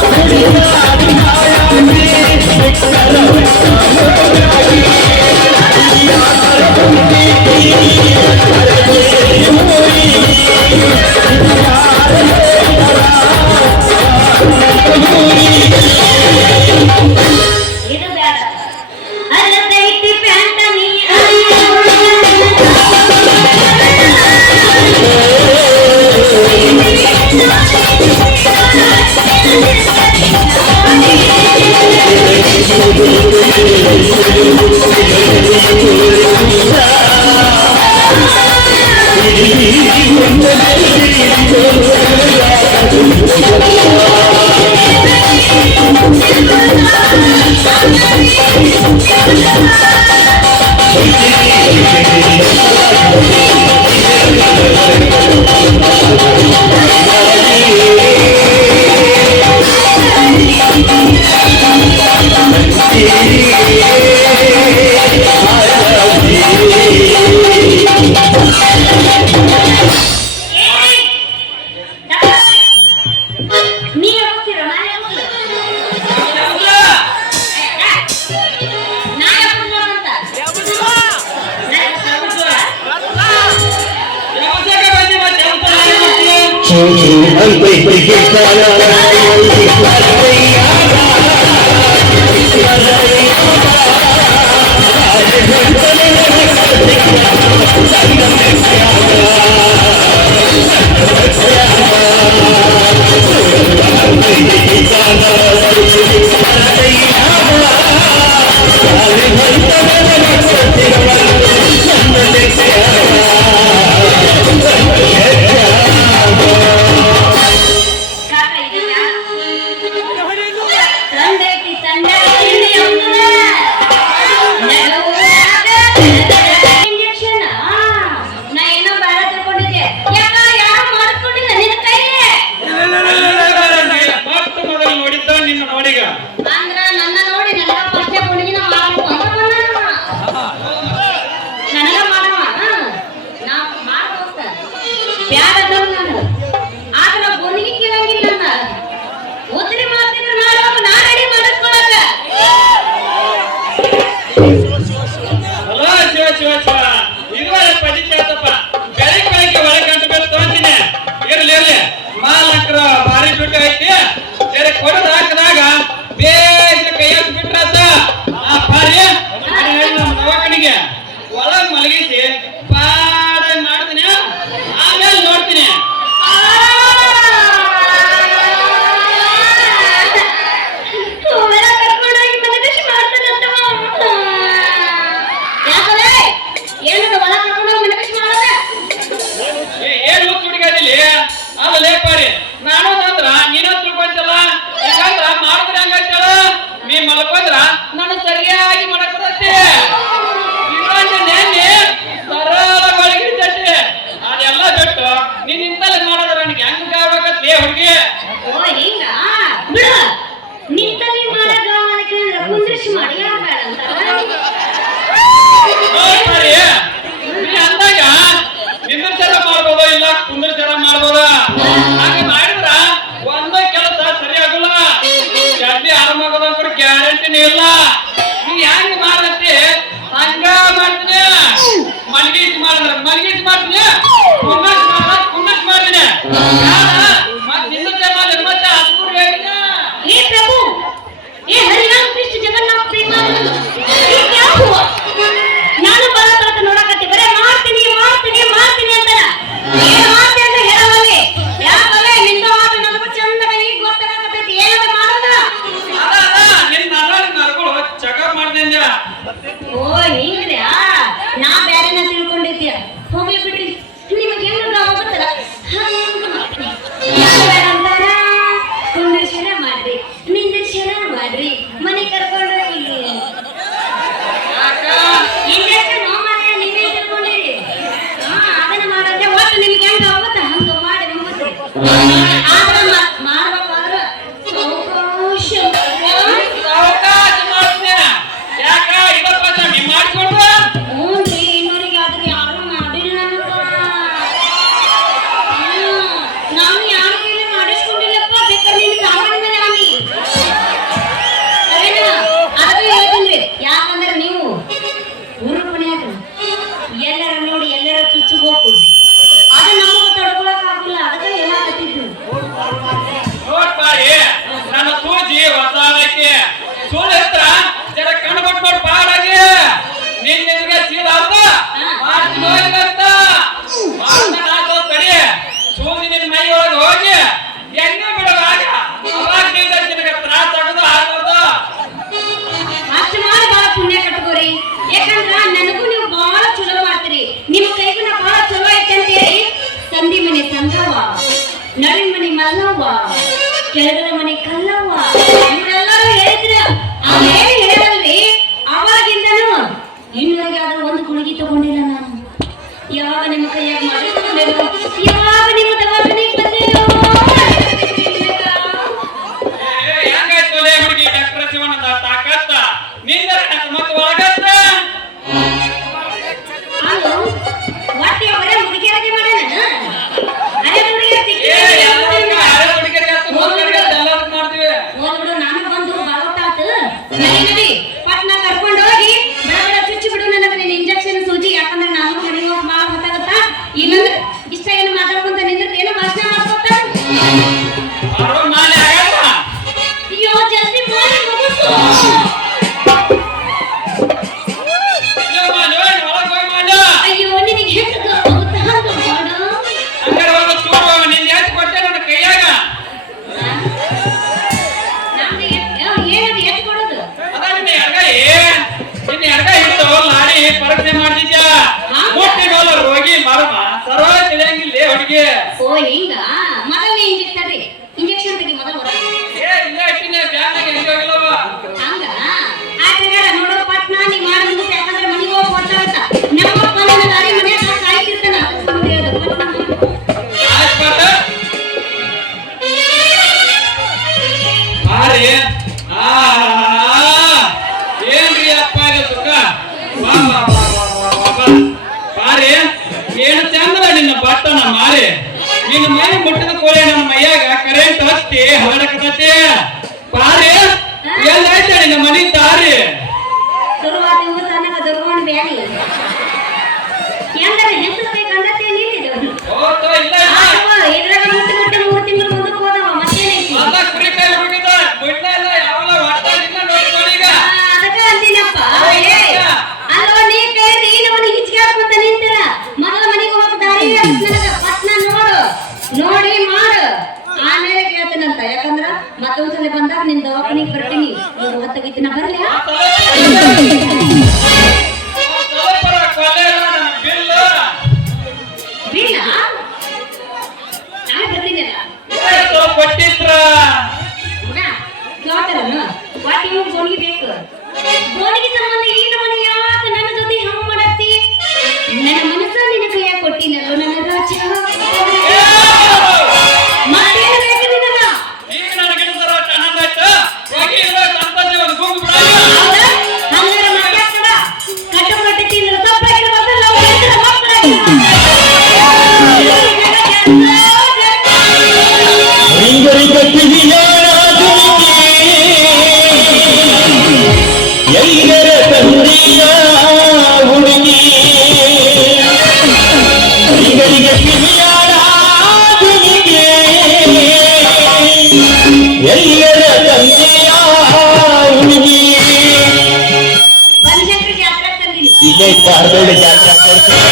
Oh ನೀವ್ ಹೋಗ್ತೀರ ನಾನೇ ಹೋಗ್ತೀರ ನಾನೇ ಹೋಗ್ತೀರ ಅಂತ ಒಳಗ್ ಮಲಗಿಸಿ ಪಾಡ ಮಾಡ್ತೀನಿ ಆಮೇಲೆ ನೋಡ್ತೀನಿ. ಏನ್ ಹುಡುಗಾದಿಲ್ಲಿ ಅಲ್ಲ ಪಾರಿ ನಾನು ಅಂದ್ರ ನೀನ ತಿಳ್ಕೊಂತಲ್ಲ ಯಾಕಂದ್ರ ಮಾಡಿದ್ರೆ ಹಂಗತ್ತಳ ನೀ ಮಲ್ಕೊಂಡ್ರ ನಾನು ಸರಿಯಾಗಿ ಮಾಡಕ್ ಬರತ್ತೆ ನೆನ್ನೆ ಸರಳಗಳಿಗೆ ಜಟ್ಟೆ ಅದೆಲ್ಲ ಬಿಟ್ಟು ನೀನ್ ಇಂತಲ್ಲಿ ಮಾಡಿದ್ರ ನನಗೆ ಹೆಂಗ ಆಗ್ಬೇಕತ್ತೆ ಹುಡುಗಿ. ಓ ಹಿಂಗ ಬಿಡು ನಿಂತಲ್ಲಿ ಮಾಡಾಗ ನನಗೆ ಕುಂದ್ರಿಸಿ ಮಾಡಿ ಯಾಕಂತ ನೀ ಅಂದಾಗ ನಿಂದ್ರಚಾರ ಮಾಡ್ಬೋದ ಇಲ್ಲ ಕುಂದ್ರಚಾರ ಮಾಡ್ಬೋದ ಹಾಗೆ ಮಾಡಿದ್ರ ಒಂದೇ ಕೆಲಸ ಸರಿ ಆಗಲ್ಲ ಜಲ್ದಿ ಆರಾಮಾಗೋದಂತ ಗ್ಯಾರಂಟಿನೇ ಇಲ್ಲ. ನೀ ಹೆಂಗ್ ಮಾಡತ್ತಿ ಹಂಗ ಮಾಡ್ತೀನಿ ಮಲ್ಗೀಸ್ ಮಾಡಿದ್ರ ಮಲ್ಗೀಸ್ ಮಾಡ್ತೀನಿ ಕುಂದರ್ಸ್ ಮಾಡಿದ್ರ ಕುಂದರ್ಸ್ ಮಾಡ್ತೀನಿ ಮತ್ ನಿಂದ್ರಚಾರ ಮಾಡಿದ್ರೆ ಮತ್ತೆ ಅದ್ಕೂರ್ ಹೇಳಿನ हे प्रभु हे हरिराम कृष्ण जगन्नाथ प्रेम ये क्या हुआ ನಾನು ಬರತಕ್ಕ ನೋಡಕತ್ತಿ ಬರೇ ಮಾಡ್ತೀನಿ ಮಾಡ್ತೀನಿ ಮಾಡ್ತೀನಿ ಅಂತಾರ ಏನು ಮಾಡ್ತಿ ಅಂತ ಹೇಳವಲ್ಲಿ ಯಾಕಲೆ ನಿಂದ ಮಾತು ನನಗೆ ಚಂದಗೆ ಈಗ ಗೊತ್ತಾಗತೈತಿ ಏನದ ಮಾಡೋದ ಅದ ನಿನ್ನ ನರಗಳು ಚಕ ಮಾಡ್ದಿಂದ ಓ ಹಿಂಗ್ರ್ಯಾ ನಾ ಬ್ಯಾರೆನ ತಿಳ್ಕೊಂಡಿದ್ಯ ಹೋಗ್ಲಿ ಬಿಡ್ರಿ ನಿಮಗೆ ಹೆಂಗ ಆಗುತ್ತಲ್ಲ ಹಂಗ ಮಾಡ್ತೀನಿ ಯಾರಂತಾರ ಕುಂದರ್ಶನ ಮಾಡ್ರಿ ನಿಂದರ್ಶನ ಮಾಡ್ರಿ ಮನೆ ಕರ್ಕೊಂಡು ಹೋಗಿ ಇಂಜೆಕ್ಷನ್ ಮಾಮನೆ ನೀವೇ ತಿಳ್ಕೊಂಡಿರಿ ಅದನ್ನ ಮಾಡಿದ್ರೆ ಒಟ್ಟು ನಿಮ್ಗೆ ಹೆಂಗ ಆಗುತ್ತ ಹಂಗ ಮಾಡಿ ನಮ್ಮತ್ತೆ ಆದ್ರೆ ಮಾಡ್ಬೇಕಾದ್ರೆ ಅವಕಾಶ ಮಾಡ್ತೀನಿ ಯಾಕ 20 ವರ್ಷ ನೀ ಮಾಡ್ಕೊಂಡ್ರ ಹ್ಞೂನ್ರಿ ಇನ್ನೂರಿಗೆ ಆದ್ರೆ ಯಾರು ಮಾಡಿಲ್ಲ ನನಗ ನಡಿ ನಡಿ ಪಟ್ನ ಕರ್ಕೊಂಡು ಹೋಗಿ ಬಡ ಬಡ ಚುಚ್ಚಿ ಬಿಡು ನನಗೆ ನಿನ್ನ ಇಂಜೆಕ್ಷನ್ ಸೂಜಿ. ಯಾಕಂದ್ರೆ ನಾನು ಮನೆಗೆ ಹೋಗಿ ಭಾಳ ಗೊತ್ತಾಗತ್ತಾ. ಇಲ್ಲಂದ್ರೆ ಇಷ್ಟ ಏನು ಮಾತಾಡ್ಕೊಂತ ನಿಂದಿರ್ತ ಏನೋ ಭಾಷಣ ಮಾಡ್ಕೊತ. ಅಯ್ಯೋ ಜಲ್ದಿ ಮಾಡಿ ಮುಗಿಸು. ಅಯ್ಯೋ ನಿನಗೆ ಹೆಚ್ಚು ಹೋಗುತ್ತಾ ಮಾಡು. ನಮ್ದು ಏನದು ಎತ್ತು ಕೊಡೋದು? ಪರೀಕ್ಷೆ ಮಾಡ್ತಿದ್ಯಾ ರೋಗಿ ಮರಮ ಸರ್ವ ತಿಳಿಯಂಗಿಲ್ಲ ಹುಡುಗಿ. ಓ ಹಿಂಗ ಮೊದಲನೇ ಇಂಜೆಕ್ಷನ್ ತೆಗಿ ಮೊದಲು ಹಂಗ ಆಟಗಾರ ನೋಡೋ ಪಟ್ನ ನೀ ಮಾಡಿ ಮುಗಿಸ. ಯಾಕಂದ್ರೆ ಮನೆಗೆ ಹೋಗಿ ಕೊಟ್ಟಾಗತ್ತ ನಮ್ಮ ನನ್ನ ದಾರಿ ಮನೆಯಾಗ ಕಾಯ್ತಿರ್ತಾನ. ಏನ್ರಿ ಅಪ್ಪ ಸುಖ ಪಾರಿ ಏನು ಚಂದದ ನಿನ್ನ ಬಟ್ಟನ ಮಾರಿ. ನಿನ್ನ ಮೈ ಮುಟ್ಟಿದ ಕೋಳಿ ನನ್ನ ಮೈಯಾಗ ಕರೆಂಟ್ ಹತ್ತಿ ಹರಡಕತೈತಿ. ಪಾರಿ ಎಲ್ಲೈತೆ ನಿನ್ನ ಮನಿ ದಾರಿ? ಶುರುವಾದ ಇವತ್ತು ಅನ್ನಕ ದುರ್ಗೊಂಡು ಬ್ಯಾನಿ ಎಂದರೆ ಹೆಸರು ಬೇಕಂದತ್ತೆ ನೀಡಿದು. ಇದ್ರಾಗ ಮುಟ್ಟಿ 3 ತಿಂಗಳು ಮುಂದಕ್ಕೆ ಹೋದವ ಮತ್ತೇನೈತಿ? ಅದಕ್ಕೆ ಅಂತೀನಪ್ಪ. ಅಲ್ಲೋ ನೀ ಕೈದಿ ಅವನಿಗೆ ಹಿಚ್ಕೆ ಹಾಕೊಂತ ನಿಂತಿರ. ಮೊದಲ ಮನೆಗೆ ಹೋಗ ದಾರಿ ನನಗ ಪಟ್ನ ನೋಡಿ ಮಾಡು. ಆಮೇಲೆ ಕೇಳ್ತೀನಂತ. ಯಾಕಂದ್ರ ಮತ್ತೊಂದ್ಸಲ ಬಂದಾಗ ನಿನ್ ದವಾಖಾನಿಗೆ ಬರ್ತೀನಿ. ಹೊತ್ತಾಗಿತ್ತಿನ ಬರ್ಲಿ ಬಿಲ್ಲ ನಾಳೆ ಬರ್ತೀನಲ್ಲ ಕೇಳ್ತಾರನು ವಾಟಿ ಗೋಣಿಗೆ ಬೇಕು. ಗೋಣಿಗೆ ಸಂಬಂಧ ಈ ನಮನಿ ಯಾಕೆ ನನ್ನ ಜೊತೆ ಹಂಗ ಮಾಡತ್ತಿ? ನನ್ನ ಮನಸ್ಸ ನಿನ್ನ ಕೈಯಾಗ ಕೊಟ್ಟಿನಲ್ಲೋ ನನ್ನ ರಾಜ. ಮತ್ತೇನು ಬೇಕು ನಿನಗ? ಹಂಗಾರ ಮಾತಾಡ್ತದ ಕಟ್ಟು ಕಟ್ಟಿ ತಿಂದ್ರೆ ತಪ್ಪಾಗಿರ್ಬೇಕಲ್ಲ. ಎಲ್ಲರ ತಂದೆಯ ಹುಡುಗಿ ಈಗರಿಗೆ ಕಿವಿಯಾಡ ಹುಡುಗಿ ಎಲ್ಲರ ತಂದೆಯ ಹುಡುಗಿ ಬನಶಂಕರಿ ಜಾತ್ರೆ ತಂದಿನಿ. ಇಲ್ಲೇ ಧಾರವಾಡ ಜಾತ್ರೆ ಕೊಡ್ತೀನಿ.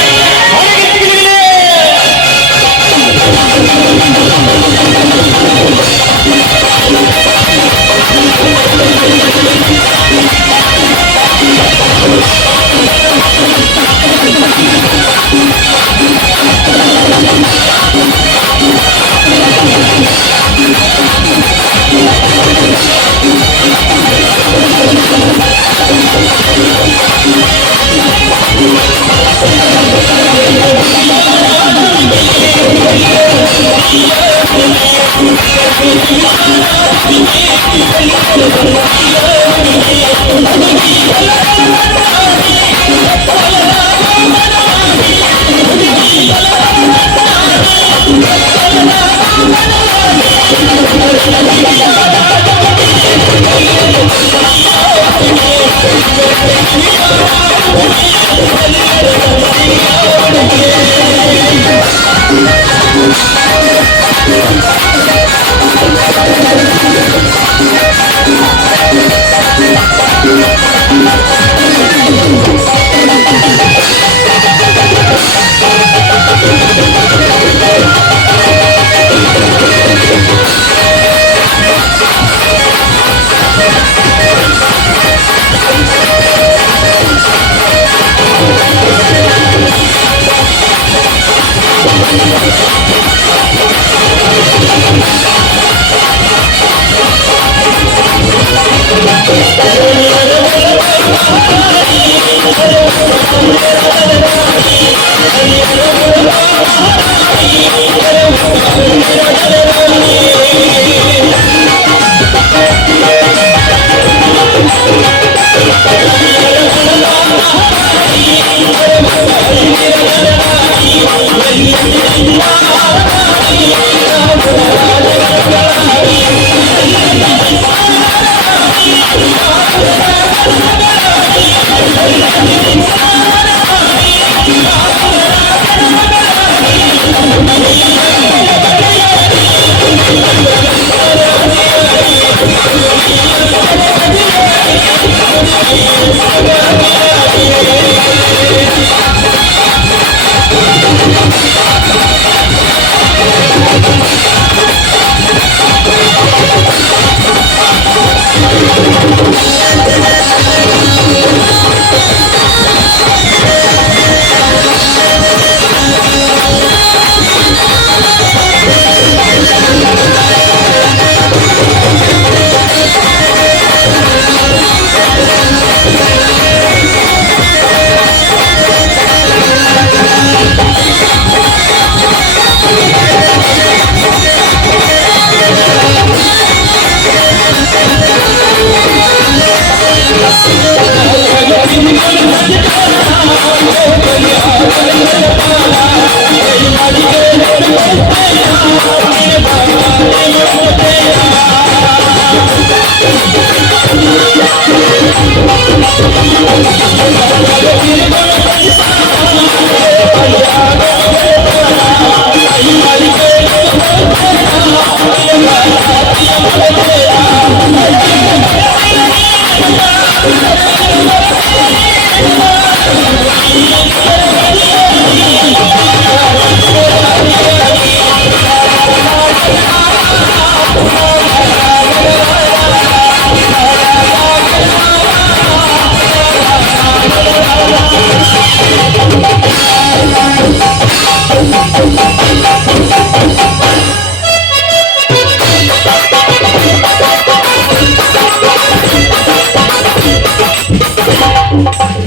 Thank you.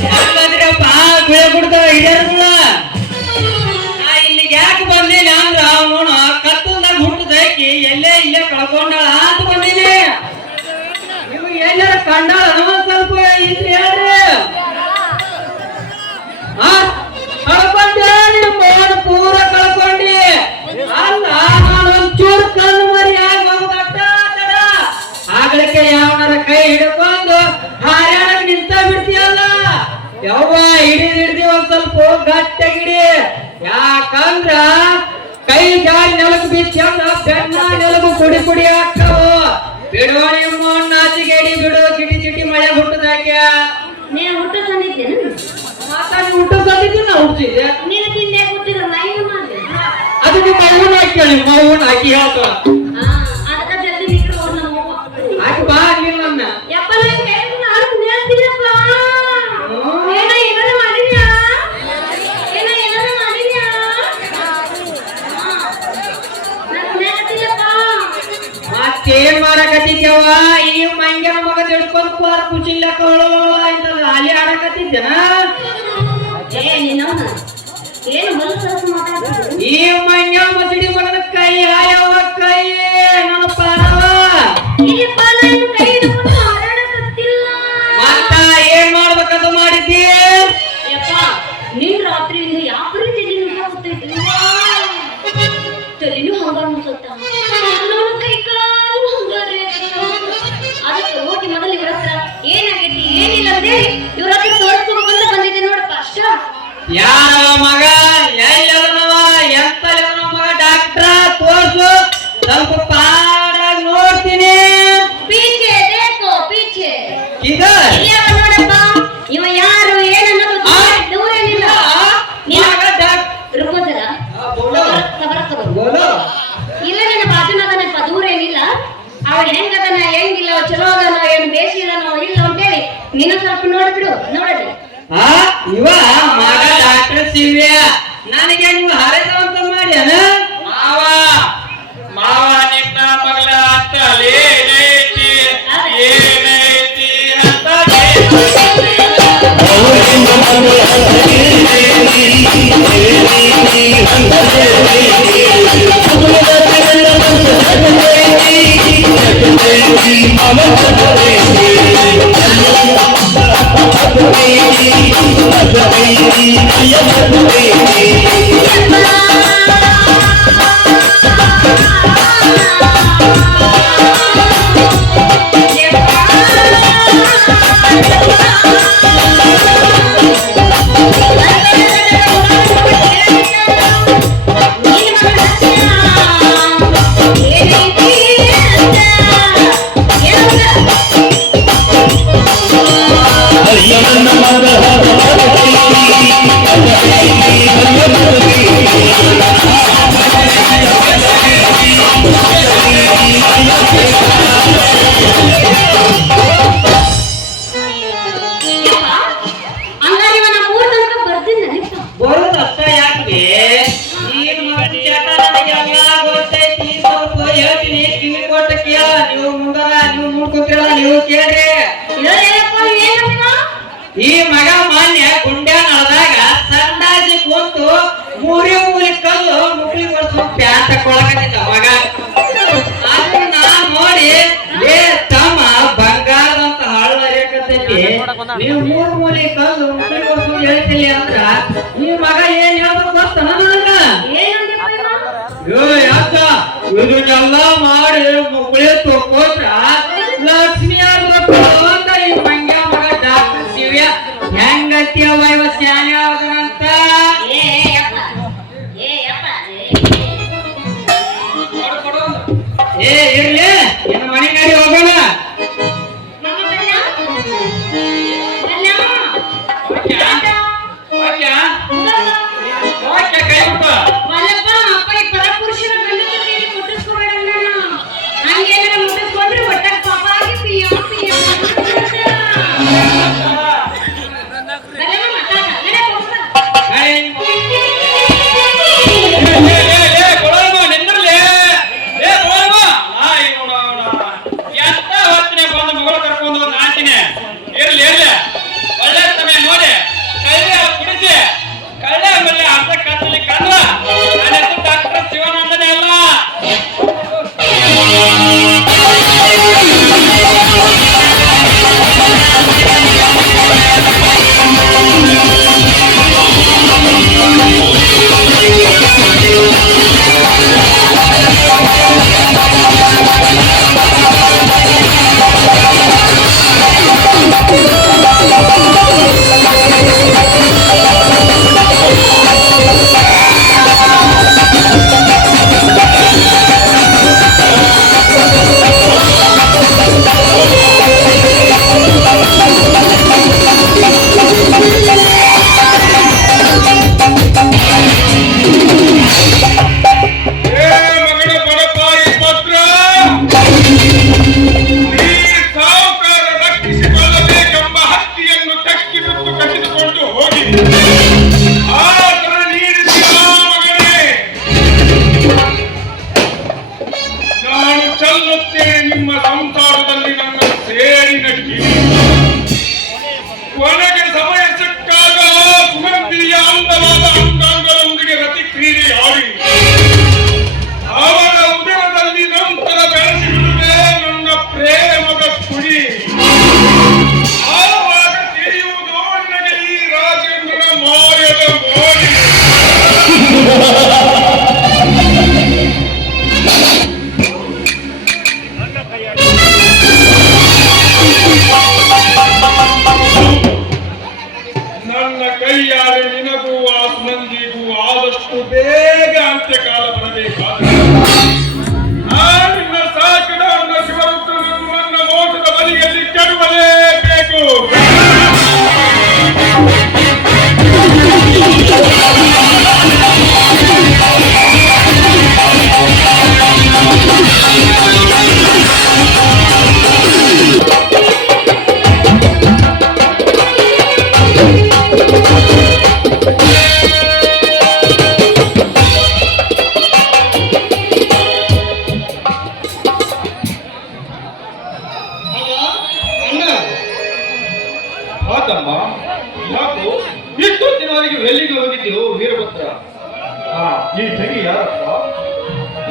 ಯಾಕಂದ್ರಪ್ಪ ಗುಳೆ ಕುಡ್ದ ಹಿಡಿಯರ್ಗಳ ಇಲ್ಲಿಗೆ ಯಾಕೆ ಬಂದೀನಿ ಅಂದ್ರ ಅವನು ಕತ್ತಲ್ದಾಗ ಹುಟ್ಟದೈಕಿ ಎಲ್ಲೇ ಇಲ್ಲೇ ಕಳ್ಕೊಂಡಾಳ ಅಂತ ಬಂದೀನಿ. ನೀವು ಎಲ್ಲಾರ ಕಂಡಾಳ ಸ್ವಲ್ಪ ಇದ್ರಿ ಹೇಳ್ರಿ. ಕಳ್ಕೊಂಡೆ ನಿಮ್ಮ ಪೂರ ಕಳ್ಕೊಂಡಿ ಅಲ್ಲ ನಾನು ಒಂಚೂರು ಕಣ್ಣು ಮರಿ ಆಗಿ ಹೋಗುದಟ್ಟ ಆಗ್ಲಿಕ್ಕೆ ಯಾವನಾರ ಕೈ ಹಿಡ್ಕೊಂಡು ಹಾರ್ಯಾಡಕ್ ನಿಂತ ಬಿಡ್ತೀಯಲ್ಲ ಯಾವ ಹಿಡಿದಿ ಒಂದ್ ಸ್ವಲ್ಪ ಗಟ್ಟಿಗಿಡಿ. ಯಾಕಂದ್ರ ಕೈ ಜಾರಿ ನೆಲಕ್ ಬಿಚ್ಚಂದ ಬೆನ್ನ ನೆಲಗು ಕುಡಿ ಕುಡಿ ಹಾಕ್ತಾವು. ಬಿಡೋ ನಿಮ್ಮ ನಾಚಿಗೇಡಿ ಬಿಡು ಚಿಟಿ ಚಿಟಿ ಮಳೆ ಹುಟ್ಟದಾಕ್ಯ. ನೀನು ಹುಟ್ಟು ತಂದಿದ್ದೇನು? ಮಾತಾಡಿ ಹುಟ್ಟು ಬಂದಿದ್ದು ನಾ ಹುಟ್ಟಿದ್ದೆ. ನೀನು ತಿಂದೆ ಹುಟ್ಟಿದ್ರಲ್ಲ ಏನು ಮಾಡಿದೆ? ಅದು ನಿಮ್ಮ ಅವ್ವನ ಹಾಕಿ ನಿಮ್ಮ ಅವ್ವನ ಹಾಕಿ ಹೇಳ್ತಾಳ. ಅದಕ್ಕ ಜಲ್ದಿ ನಿಂತ್ರು ಅವ್ರು ನಮ್ಮ ಅವ್ವ. ಹಾಕಿ ಬಾ ನೀನು ನನ್ನ. ಯಪ್ಪ ನಾನು ಕೇಳಿದ್ರೆ ನಾನು ಹೇಳ್ತೀನಪ್ಪ. ಏನ ಏನಾರ ಮಾಡಿದ್ಯಾ? ಏನಾರ ಮಾಡಿದ್ಯಾ? ನಾನು ಹೇಳ್ತೀನಪ್ಪ. ಮತ್ತೇನ್ ಮಾಡಕತ್ತಿದ್ಯವ ಈ ಮಂಗ್ಯನ ಮಗ ತಿಳ್ಕೊಂಡ್ ಪಾರ ಕುಚಿಲ್ಲಕ್ಕ ಅಂತಲ್ಲ ಅಲ್ಲಿ ಆಡಕತ್ತಿದ್ದೇನ. ನಿನ್ನವನ ಏನು ಹೊಲಸು ಮಾತಾಡ್ತಿದ್ರು? ಈ ಮಂಗ್ಯ ಮಸಡಿ ಮಗನ ಕೈ ಆಯವ ಕೈ ನನ್ನ ಪಾರವ. ಇಲ್ಲಪ್ಪ ನಾನು ಕೈ ಹಿಡ್ಕೊಂಡು ಹಾರಾಡಕತ್ತಿಲ್ಲ. ಮತ್ತ ಏನ್ ಮಾಡ್ಬೇಕಂತ ಮಾಡಿದ್ದಿ? ಯಪ್ಪ ನಿನ್ ರಾತ್ರಿಯಿಂದ ಯಾವ ರೀತಿ ನುಗ್ಗಾಗುತ್ತೈತಿ? ತಲೆನೂ ಹಂಗ ಅನ್ಸುತ್ತ, ನನ್ನ ಕೈ ಕಾಲು ಹಂಗಾರೆ. ಅದಕ್ಕೆ ಹೋಗಿ ಮೊದಲು ಇವ್ರ ಹತ್ರ ಏನಾಗೈತಿ ಏನಿಲ್ಲ ಅಂತೇಳಿ ಇವ್ರ ಹತ್ರ ತೋರಿಸ್ಕೊಂಡ್ ಬಂದಿದ್ದೆ ನೋಡಪ್ಪ ಅಷ್ಟ. ಯಾರ ಮಗ ಎಲ್ಲದನವ ಎಂತಲ್ಲದನ ಮಗ ಡಾಕ್ಟ್ರ ತೋರ್ಸು ಸ್ವಲ್ಪ ಪಾಡಾಗಿ ನೋಡ್ತೀನಿ. ಪೀಚೆ ದೇಖೋ ಪೀಚೆ ಈಗ ಇಲ್ಲವ ನೋಡಪ್ಪ ಇವ ಯಾರು ಏನನ್ನೋದು ದೂರ ಏನಿಲ್ಲ. ರುಕೋ ಜರ ಸಬರ ತಗೋ. ಇಲ್ಲ ನನ್ನ ಬಾಜುನದನಪ್ಪ ದೂರ ಏನಿಲ್ಲ. ಅವ ಹೆಂಗದನ ಹೆಂಗಿಲ್ಲ ಚಲೋ ಅದನ ಏನು ಬೇಸಿ ಇದನೋ ಇಲ್ಲ ಅಂತೇಳಿ ನೀನು ಸ್ವಲ್ಪ ನೋಡ್ಬಿಡು ನೋಡಲಿ. ಇವ ಮಗ ಡಾಕ್ಟರ್ ಸಿವ್ಯ ನನಗೆ ನೀವು ಹರಿದವಂತ ಮಾಡ್ಯಾನ. ಮಾವ ಮಾವ ನಿನ್ನ ಮಗಳ ಅತ್ತಲ್ಲಿ ಏನೈತಿ ಏನೈತಿ ಅಂತ ಬರೋದಷ್ಟ ಯಾಕೆ ಈಗ ನನಗೆಲ್ಲ ಗೊತ್ತೈತಿ. ಸ್ವಲ್ಪ ಹೇಳ್ತೀನಿ ಕಿವಿ ಕೊಟ್ಟ ಕೇಳ. ನೀವು ಮುಂದರ ನೀವು ಮುಂದ್ಕೊತಿರ ನೀವು ಕೇಳ್ರಿ. ಈ ಮಗ ಮಾನ್ಯ ಗುಂಡ್ಯಾ ನಳದಾಗ ಸಂಡಾಸಿ ಕುಂತು ಮೂರಿ ಕಲ್ಲು ಮುಕ್ಳಿ ಕೊಡ್ಸು ಪ್ಯಾಂಟ್ ಹಾಕೊಳಕತ್ತಿದ್ದ ಮಗ. ಅದನ್ನ ನಾ ನೋಡಿ ಏ ತಮ್ಮ ಬಂಗಾರದಂತ ಹಳ್ಳ ಹರಿಯಕತ್ತೈತಿ ನೀವು ಮೂರು ಮೂಲೆ ಕಲ್ಲು ಮುಚ್ಚಿಕೊಂಡು ಹೇಳ್ತಿಲ್ಲ ಅಂದ್ರ ಈ ಮಗ ಏನ್ ಹೇಳ್ಬೇಕು ಗೊತ್ತನ ನನಗ ಯಾಕ ಇದನ್ನೆಲ್ಲ ಮಾಡಿ ಮುಗುಳಿ ತಕ್ಕೋತ್ರ ಲಕ್ಷ್ಮಿ ಆಗ್ಬೇಕು ಅಂತ ಈ ಮಂಗ್ಯ ಮಗ ಡಾಕ್ಟರ್ ಶಿವ್ಯ ಹೆಂಗತ್ಯವ ಇವ ಶಾನೆ ಆದನಂತ ಇರ್ಲಿ ಇನ್ನು ಮನೆ ನಡಿ ಹೋಗೋಣ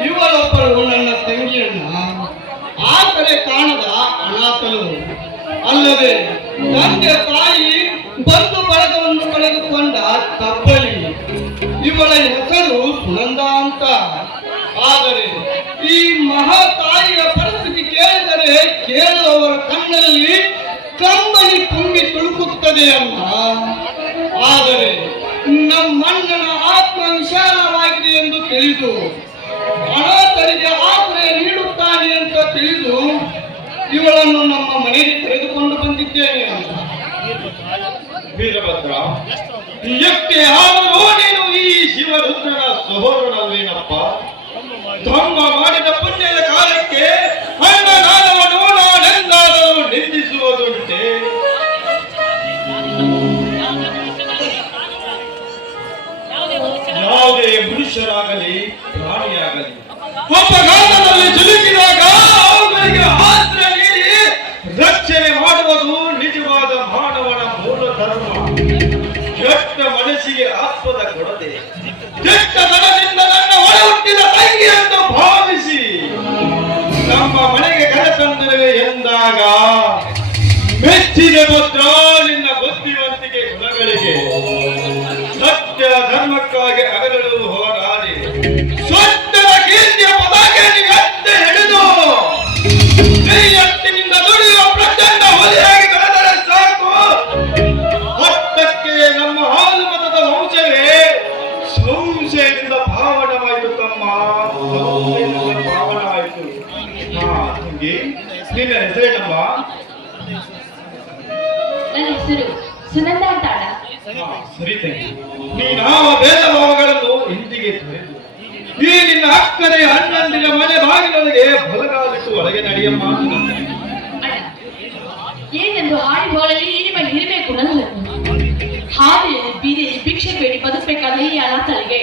ಇವಳೊಬ್ಬಳು ನನ್ನ ತಂಗಿಯನ್ನ ಆ ಕಡೆ ಕಾಣದ ಅನಾಥಲು ಅಲ್ಲದೆ ತಂದೆ ತಾಯಿ ಬಂಧು ಬಳಗವನ್ನು ಕಳೆದುಕೊಂಡ ತಬ್ಬಲಿ. ಇವಳ ಹೆಸರು ಸುನಂದ ಅಂತ. ಆದರೆ ಈ ಮಹಾ ತಾಯಿಯ ಪರಿಸ್ಥಿತಿ ಕೇಳಿದರೆ ಕೇಳುವವರ ಕಣ್ಣಲ್ಲಿ ಕಂಬನಿ ತುಂಬಿ ತುಳುಕುತ್ತದೆ ಅಮ್ಮ. ಆದರೆ ನಮ್ಮಣ್ಣನ ಆತ್ಮ ವಿಶಾಲವಾಗಿದೆ ಎಂದು ತಿಳಿದು ಅನಾಥರಿಗೆ ಆಶ್ರಯ ನೀಡುತ್ತಾನೆ ಅಂತ ತಿಳಿದು ಇವಳನ್ನು ನಮ್ಮ ಮನೆಗೆ ಕರೆದುಕೊಂಡು ಬಂದಿದ್ದೇನೆ ಅಂತ. ವೀರಭದ್ರ, ಎಷ್ಟೇ ಆದರೂ ನೀನು ಈ ಶಿವರುದ್ರನ ಸಹೋದರನಲ್ವೇನಪ್ಪ? ಧರ್ಮ ಮಾಡಿದ ಪುಣ್ಯದ ಕಾಲಕ್ಕೆ ಅನ್ನದಾನವನ್ನು ನಾನೆಂದಾದರೂ ನಿಂದಿಸುವುದುಂಟೆ? ಯಾವುದೇ ಮನುಷ್ಯರಾಗಲಿ ಪ್ರಾಣಿಯಾಗಲಿ ಅಪಘಾತದಲ್ಲಿ ಸಿಲುಕಿದಾಗ ಅವುಗಳಿಗೆ ಆಶ್ರಯ ನೀಡಿ ರಕ್ಷಣೆ ಮಾಡುವುದು ನಿಜವಾದ ಮಾನವನ ಮೂಲ ಧರ್ಮ. ಕೆಟ್ಟ ಮನಸ್ಸಿಗೆ ಆತ್ಮದ ಕೊಡದೆ ಕೆಟ್ಟತನದಿಂದ ನನ್ನ ಒಳ ಹುಟ್ಟಿದ ತಂಗಿ ಎಂದು ಭಾವಿಸಿ ನಮ್ಮ ಮನೆಗೆ ಕರೆತಂದಿರುವೆ ಎಂದಾಗ ಮೆಚ್ಚಿದ ಪುತ್ರ ಧರ್ಮಕ್ಕಾಗಿ ಅಗಲಳು ಹೋರಾಡಿ ಸ್ವತ್ತದ ಕೀರ್ತಿಯ ಪತಾಕೆಯನ್ನು ಎತ್ತಿ ಹಿಡಿದು ಎತ್ತಿನಿಂದ ದುಡಿಯುವ ಪ್ರಚಂಡ ಹುಲಿಯಾಗಿ ಬೆಳೆದರೆ ಸಾಕು. ಹೊತ್ತಕ್ಕೆ ನಮ್ಮ ಹಾಲು ಮತದ ವಂಶವೇ ಸಂಶಯದಿಂದ ಭಾವನವಾಯಿತು ತಮ್ಮ, ಸಂಶಯದಿಂದ ಭಾವನವಾಯಿತು. ತಂಗಿ, ನಿನ್ನ ಹೆಸರೇನಮ್ಮ? ನನ್ನ ಹೆಸರು ಸುನಂದ ಅಂತ ಅಣ್ಣ. ಸರಿ ತಂಗಿ, ನೀನಾವ ಭೇದ ಭಾವಗಳನ್ನು ಇಂದಿಗೆ ತೊರೆದು ಈ ನಿನ್ನ ಅಕ್ಕನೆಯ ಅಣ್ಣಂದಿರ ಮನೆ ಬಾಗಿಲೊಳಗೆ ಬಲಗಾಲಿಟ್ಟು ಒಳಗೆ ನಡೆಯಮ್ಮ. ಅಣ್ಣ, ಏನೆಂದು ಹಾಡಿ ಹೋಗಲಿ ಈ ನಿಮ್ಮ ಹಿರಿಮೆ ಗುಣಗಳನ್ನು ಹಾದಿಯಲ್ಲಿ ಬೀದಿಯಲ್ಲಿ ಭಿಕ್ಷೆ ಬೇಡಿ ಬದುಕಬೇಕಾದ ಈ ಅನಾಥಳಿಗೆ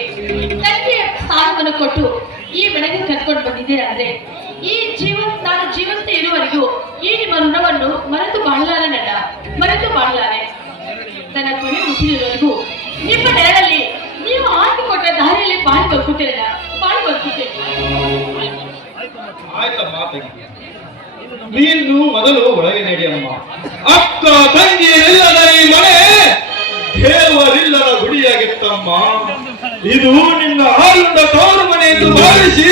ನನಗೆ ಸ್ಥಾನವನ್ನು ಕೊಟ್ಟು ಈ ಮನೆಗೆ ಕರ್ಕೊಂಡು ಬಂದಿದ್ದೀರಾ ಅಂದ್ರೆ ನಾನು ಜೀವಂತ ಇರುವವರೆಗೂ ಈ ನಿಮ್ಮ ಋಣವನ್ನು ಮರೆತು ಬಾಳಲಾರೆ ನನ್ನ, ಮರೆತು ಬಾಳಲಾರೆ. ನನ್ನ ಕೊನೆ ಮುಗಿದಿರುವವರೆಗೂ ನಿಮ್ಮ ನೆರಳಲ್ಲಿ ನೀವು ಹಾಕಿಕೊಟ್ಟ ದಾರಿಯಲ್ಲಿ ಬಾಳಿ ಬದುಕುತ್ತೇನೆ, ಬಾಳಿ ಬದುಕುತ್ತೇನೆ. ಆಯ್ತಮ್ಮ ತಂಗಿ, ನೀನು ಮೊದಲು ಒಳಗೆ ನಡೆಯಮ್ಮ. ಅಕ್ಕ ತಂಗಿ ಇಲ್ಲದ ಈ ಮನೆ ದೇವರಿಲ್ಲದ ಗುಡಿಯಾಗಿತ್ತಮ್ಮ. ಇದು ನಿನ್ನ ಹಾಲುಂಡ ತವರು ಮನೆ ಎಂದು ಭಾವಿಸಿ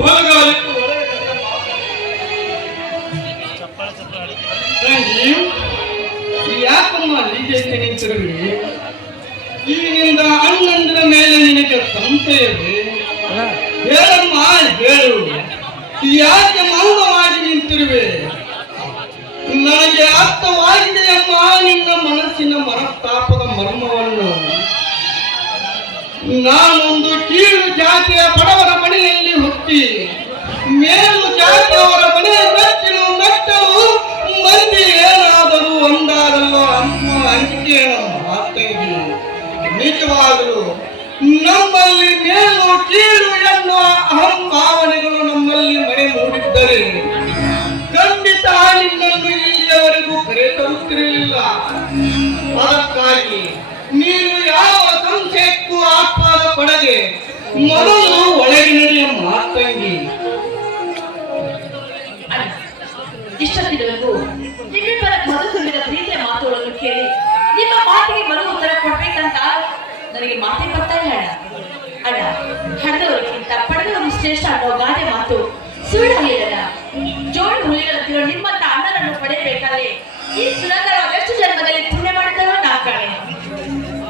ಬಲಗಾಲಿಟ್ಟು ಒಳಗೆ ನಡೆಯಮ್ಮ. ಯಾಕಮ್ಮ ಹೀಗೆ ನಿಂತಿರುವಿ? ಈಗಿನಿಂದ ಅಣ್ಣಂದಿರ ಮೇಲೆ ನಿನಗೆ ಸಂಶಯವೇ? ಹೇಳಮ್ಮ, ಹೇಳು, ಯಾಕೆ ಮೌನವಾಗಿ ನಿಂತಿರುವೆ? ನನಗೆ ಅರ್ಥವಾಗಿದೆಯಮ್ಮ ನಿನ್ನ ಮನಸ್ಸಿನ ಮನಸ್ತಾಪದ ಮರ್ಮವನ್ನು. ನಾನೊಂದು ಕೀಳು ಜಾತಿಯ ಬಡವರ ಮನೆಯಲ್ಲಿ ಹುಟ್ಟಿ ಮೇಲು ಜಾತಿಯವರ ಮನೆಯ ಮೆಟ್ಟಿಲು ಮೆಟ್ಟಲು ಮಂದಿ ಏನಾದರೂ ಒಂದಾರಲ್ಲೋ ಅಮ್ಮ ಅಂಜಿಕೆಯಮ್ಮ ತಂಗಿ. ನಿಜವಾಗಲು ನಮ್ಮಲ್ಲಿ ಮೇಲು ಕೀಳು ಎನ್ನುವ ಅಹಂಭಾವನೆಗಳು ನಮ್ಮಲ್ಲಿ ಮನೆ ಮೂಡಿದ್ದರೆ ಖಂಡಿತ ನಿನ್ನನ್ನು ಇಲ್ಲಿಯವರೆಗೂ ಕರೆತರುತ್ತಿರಲಿಲ್ಲ. ಅದಕ್ಕಾಗಿ ನೀನು ಯಾವ ಸಂಶಯಕ್ಕೂ ಆಸ್ಪದ ಪಡದೆ ಮೊದಲು ಒಳಗೆ ನಡೆಯಮ್ಮ ತಂಗಿ. ಇಷ್ಟೊತ್ತಿನವರೆಗೂ ನಿಮ್ಮಿಬ್ಬರ ಮಧುಸುಂದರ ಪ್ರೀತಿಯ ಮಾತುಗಳನ್ನು ಕೇಳಿ ನಿಮ್ಮ ಮಾತಿಗೆ ಮರು ಉತ್ತರ ಕೊಡ್ಬೇಕಂತ ನನಗೆ ಮಾತೇ ಬರ್ತಾ ಇಲ್ಲ ಅಣ್ಣ. ಹಣದವರಿಗಿಂತ ಪಡೆದವರು ಶ್ರೇಷ್ಠ ಅನ್ನೋ ಗಾದೆ ಮಾತು ಸುಳ್ಳಾಗಲಿಲ್ಲ. ಜೋಡಿ ಹುಲಿಗಳಂತಿರೋ ನಿಮ್ಮಂತ ಅಣ್ಣನನ್ನು ಪಡೆಯಬೇಕಾದ್ರೆ ಈ ಸುನಂದರಾವ್ ಎಷ್ಟು ಜನ್ಮದಲ್ಲಿ ಪುಣ್ಯ ಮಾಡಿದರೋ ನಾ ಕಾಣೆ.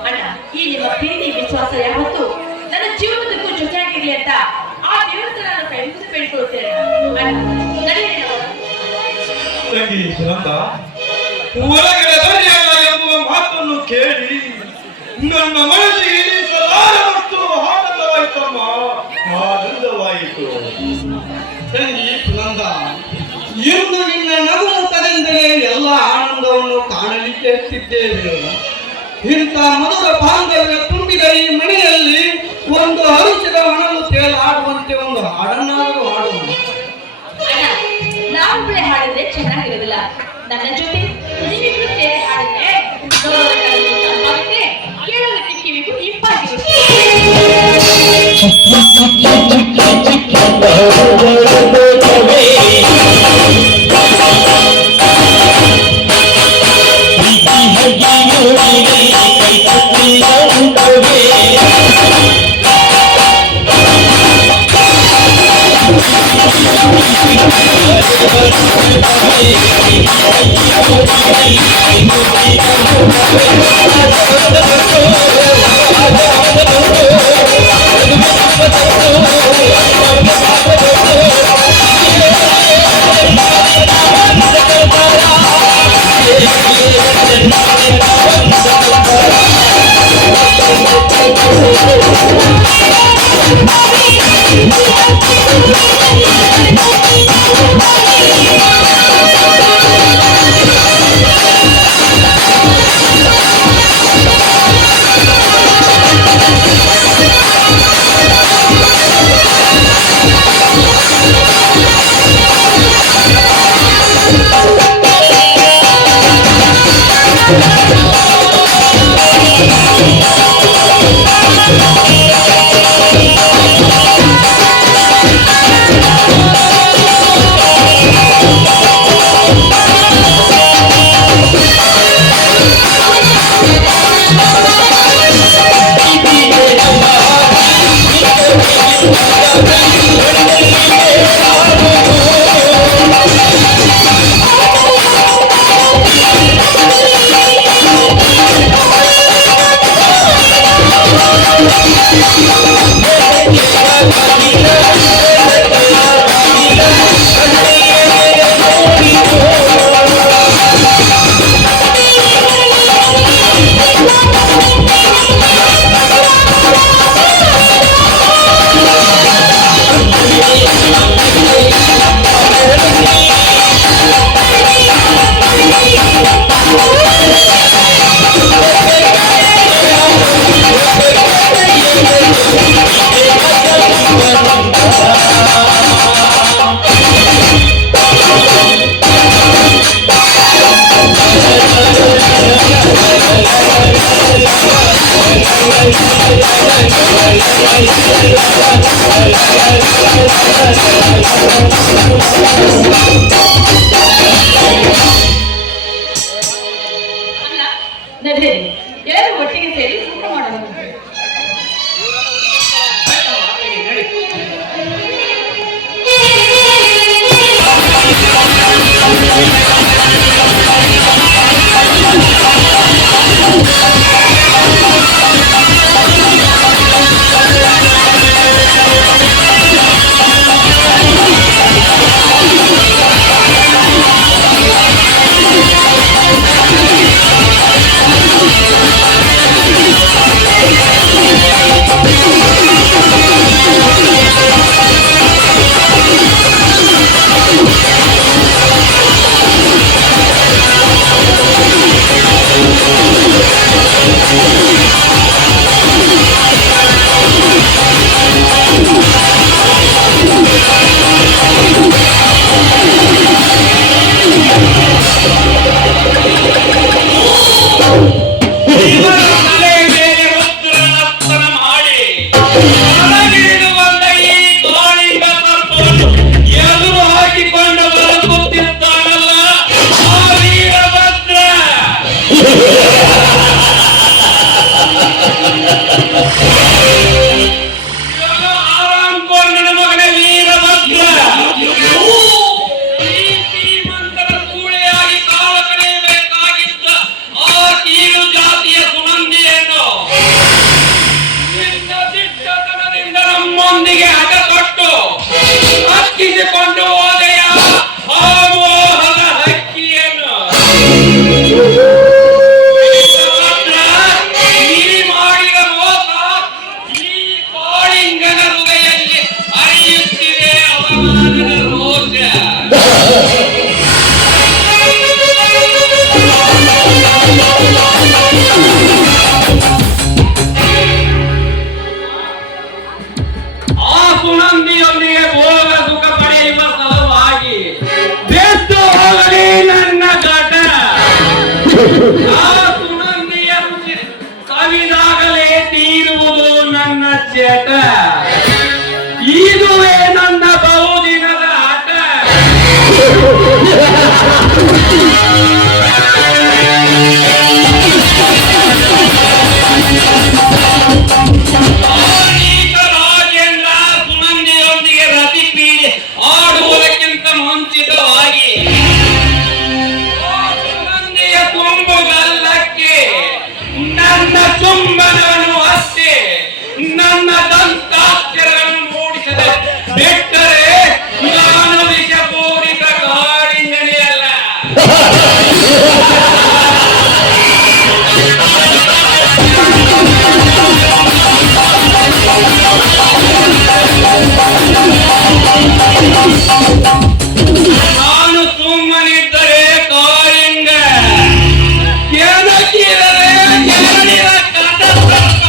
ಅಣ್ಣ, ಈ ನಿಮ್ಮ ಪ್ರೀತಿ ವಿಶ್ವಾಸ ಯಾವತ್ತು ನನ್ನ ಜೀವನದಕ್ಕೂ ಜೊತೆಯಾಗಿರ್ಲಿ ಅಂತ ಆ ದೇವರ ನಾನು ಕೈ ಮುಗಿದು ಬೇಡಿಕೊಳ್ಳುತ್ತೇನೆ. ತಂಗಿ ಸುನಂದ, ಹೊರಗಡೆ ಬರೆಯಲ್ಲ ಎಂಬುವ ಮಾತನ್ನು ಕೇಳಿ ನನ್ನ ಮನಸ್ಸಿಗೆ ಸದಾರಷ್ಟು ಆನಂದವಾಯಿತಮ್ಮ, ಆನಂದವಾಯಿತು. ತಂಗಿ ಸುನಂದ, ಇಂದು ನಿನ್ನ ನಗುತ್ತದೆಂದರೆ ಎಲ್ಲ ಆನಂದವನ್ನು ಕಾಣಲಿಕ್ಕೆ ಎತ್ತಿದ್ದೇವೆ. ಇಂಥ ಮಧುರ ಬಾಂಧವ್ಯ ತುಂಬಿದ ಈ ಮನೆಯಲ್ಲಿ ಒಂದು ಹರುಷದ ಹಣಲು ತೇಲಾಡುವಂತೆ ಒಂದು ಹಾಡನ್ನಾದರೂ ಹಾಡುವ. ನಾವೊಬ್ಬಳೆ ಹಾಡಿದ್ರೆ ಚೆನ್ನಾಗಿರೋದಿಲ್ಲ. ನನ್ನ ಜೊತೆ ನೀವಿಬ್ರು ಸೇರಿ ಹಾಡಿದ್ರೆ ಸಂಪಾದನೆ ಕೇಳೋದಕ್ಕೆ ಕಿವಿಗೂ ಇಂಪಾಗಿರುತ್ತೆ. ಅಲ್ಲ ನಡೀರಿ ಎಲ್ಲರೂ ಒಟ್ಟಿಗೆ ಸೇರಿ ಊಟ ಮಾಡೋಣ ನಮ್ಮೊಂದಿಗೆ ಹಠ ತೊಟ್ಟು ಹಕ್ಕಿಸಿಕೊಂಡು ಹೋದೆಯ ಆ ಮೋಹದ ಹಕ್ಕಿಯನ್ನು ನೀ ಮಾಡಿದ ಮೋಸ ಈ ಕಾಳಿಂಗನ ಹೃದಯಲ್ಲಿ ಹರಿಯುತ್ತಿದೆ ಅವಮಾನದ ರೋಷ. ಸುನಂದಿಯೊಂದಿಗೆ ಭೋಗ ಸುಖ ಪಡೆಯುವ ಸಲುವಾಗಿ ಬೆದ್ದು ಹೋಗಲಿ ನನ್ನ ಘಟ. ಆ ಸುನಂದಿಯ ರುಚಿ ಸವಿದಾಗಲೇ ತೀರುವುದು ನನ್ನ ಚಟ. ಇದುವೇ ನನ್ನ ಬಹುದಿನದ ಆಟ. ಆಡುವುದಕ್ಕಿಂತ ಮುಂಚಿತವಾಗಿ ಸುಗಂಧಿಯ ತುಂಬುಗಲ್ಲಕ್ಕೆ ನನ್ನ ಚುಂಬನವನ್ನು ಅಷ್ಟೇ ನನ್ನ ದಂತಾಕ್ಷರಗಳನ್ನು ಮೂಡಿಸದೆ ಬಿಟ್ಟರೆ ನಾನು ವಿಷಪೂರಿತ ಕಾಳಿಂಗನೆಯಲ್ಲ. ನಾನು ಸುಮ್ಮನಿದ್ದರೆ ಕಾಳಿಂಗ ಕೆಣಕಿದರೆ ಕೆರಳಿದ ಕಟಸರ್ಪ.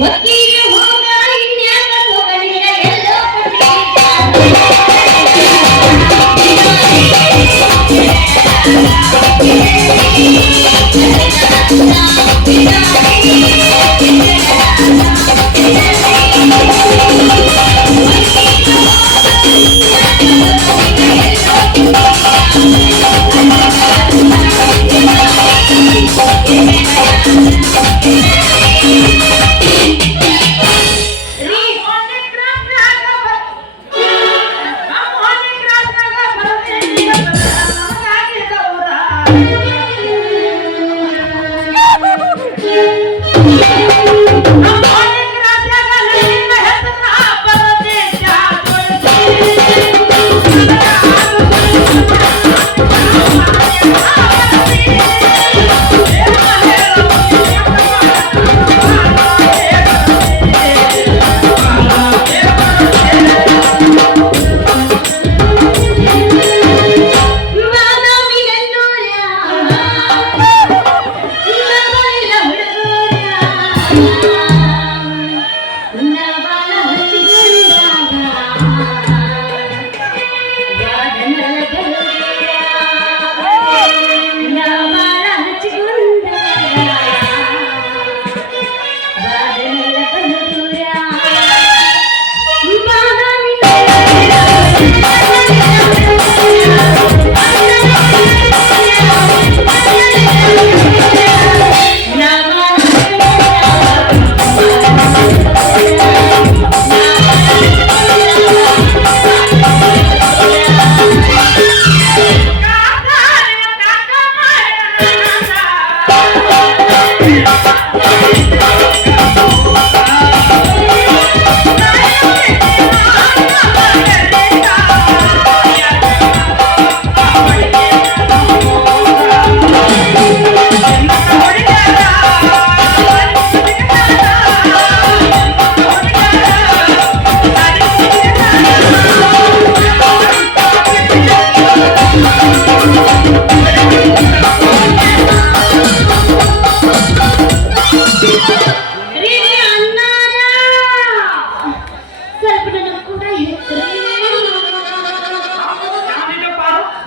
ಒತ್ತಿಗೆ ಹೋಗ ಇನ್ಯಾಕ ಹೋಗಲಿಲ್ಲ ಎಲ್ಲೋ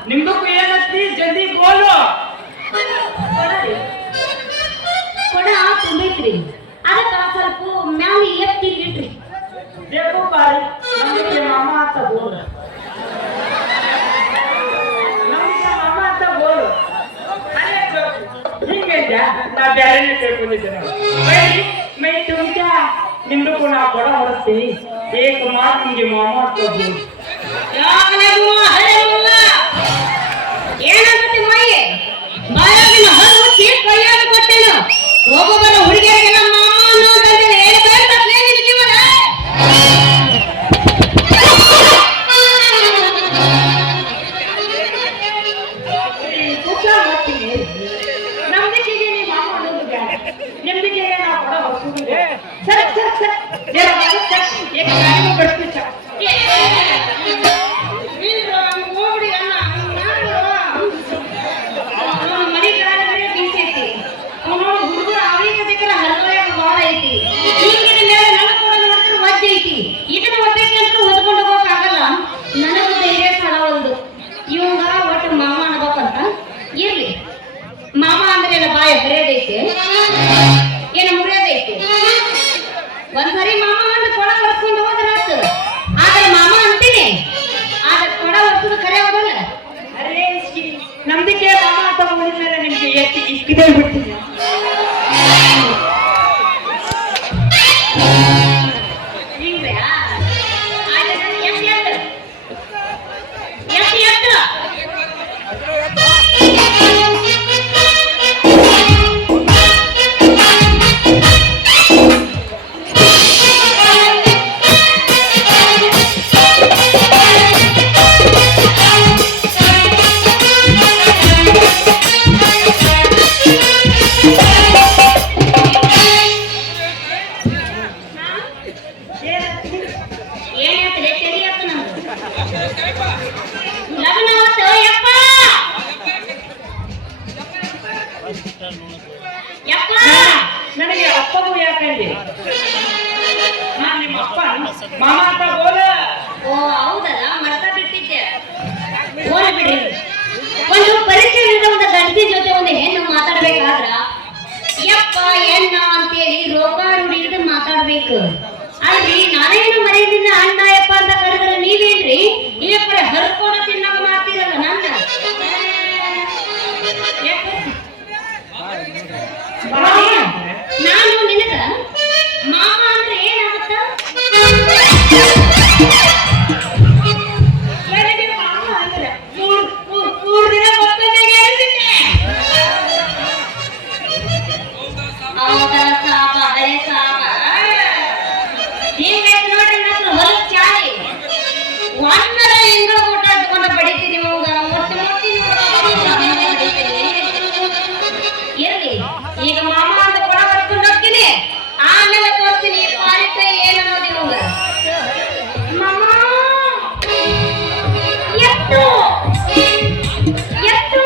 ನಿಮ್ದಕ್ಕೂ ಏನತ್ತಿ ಜಲ್ದಿ ಗೋಲು ಕೊಡ ತುಂಬೈತ್ರಿ ಅದಕ್ಕ ಸ್ವಲ್ಪ ಮ್ಯಾಲ ಎತ್ತಿ ಇಟ್ರಿ देखो भाई नಮಗೆ ಮಾಮ ಅಂತ ಬೋಲ್ ನಮಗೆ ಮಾಮ ಅಂತ ಬೋಲ್ ಹಿಂಗೆ ನಾ ಬ್ಯಾರೆನೇ ಕೇಳ್ಕೊಂಡಿದ್ದೆ ನಾನು ಮೈ ತುಮಕ ನಿಮ್ದಕ್ಕೂ ನಾ ಕೊಡ ಹೊರಸ್ತೀನಿ ಏಕ ಮಾತು ನಿಮಗೆ ಮಾಮ ಅಂತ ಬೋಲ್ ಏನಂತ ಮೈ ಬಾಯಾಗಿನ ಹಲ್ಲು ಚೀಟ್ ಕೈಯಾಗ ಕೊಟ್ಟೇನು ಒಬ್ಬೊಬ್ಬರ ಹುಡುಗಿಯರಿಗೆ ನಮ್ಮ ಮಾಮ ಅನ್ನೋದಂದ್ರೆ ಏನು ಬೇಡ್ತಲೇ ನಿನ್ನ ಜೀವನ ನಂಬಿಕೆಗೆ ನೀವು ಮಾಮ ಅನ್ನೋದು ಬೇಡ ನಿಮ್ದಿಕೆಗೆ ನಾ ಕೊಡ ಹೊರಸ್ತೀನಿ ಸರ್ ಸರ್ ಸರ್ ಜರ ಸರ್ ಏಕ ಗಾಡಿ ಬರ್ತೀನಿ ಸರ್ ಮಾಮ ಅಂದ್ರೆ ಏನ ಬಾಯ ಬರೆಯೋದೈತೆ ಏನ ಮುರಿಯೋದೈತೆ ಒಂದ್ಸರಿ ಮಾಮ ಅಂತ ಕೊಡ ಹೊರ್ಸ್ಕೊಂಡು ಹೋದ್ರಾತು ಆದ್ರೆ ಮಾಮ ಅಂತೀನಿ ಆದ್ರೆ ಕೊಡ ಹೊರ್ಸೋದು ಕರೆ ಹೋಗಲ್ಲ ಅರೇ ನಂಬಿಕೆ ಮಾಮ ಅಂತ ಹೋಗಿದ್ಮೇಲೆ ನಿಮ್ಗೆ ಎಷ್ಟು ಇಷ್ಟಿದೆ ಬಿಡ್ತೀನಿ ಹಿಂಗ್ರೆ ಆಯ್ತು ಎಷ್ಟು ಎಷ್ಟು ಎಷ್ಟು ಎಷ್ಟು ಎಣ್ಣ ಅಂತೇಳಿ ರೋಗಾರೂಢಿ ಹಿಡಿದು ಮಾತಾಡ್ಬೇಕು. ಅಲ್ರಿ ನಾನೇನು ಮನೆಯಿಂದ ಅಣ್ಣ ಯಪ್ಪ ಅಂತ ಕರೆದ್ರೆ ನೀವೇನ್ರಿ ಈ ಕಡೆ ಹರ್ಕೊಂಡು ತಿನ್ನಕ ಮಾಡ್ತೀರಲ್ಲ ನನ್ನ. ನಾನು ನಿನಗ ಮಾಮ ಅಂದ್ರೆ ಏನಾಗುತ್ತ? ಹೌದಾ ಸಾಪ ಹಳೆ ಸಾಪ ಹಿಂಗೆ ನೋಡ್ರಿ ನನ್ನ ಹೊಲದ ಚಾಳಿ ಒಂದರ ಹೆಂಗ ಊಟ ತಗೊಂಡು ಬಡಿತೀನಿ ಅವಾಗ ಮೊಟ್ಟೆ ಮೊಟ್ಟಿ ಇರ್ಲಿ ಈಗ ಮಾಮ ಅಂತ ಕೊಡ ಬರ್ಕೊಂಡು ಹೋಗ್ತೀನಿ ಆಮೇಲೆ ತೋರಿಸ್ತೀನಿ ಪಾರಿತ ಏನು ಅನ್ನೋದು ಇವಾಗ ಮಾಮ ಎಷ್ಟು ಎಷ್ಟು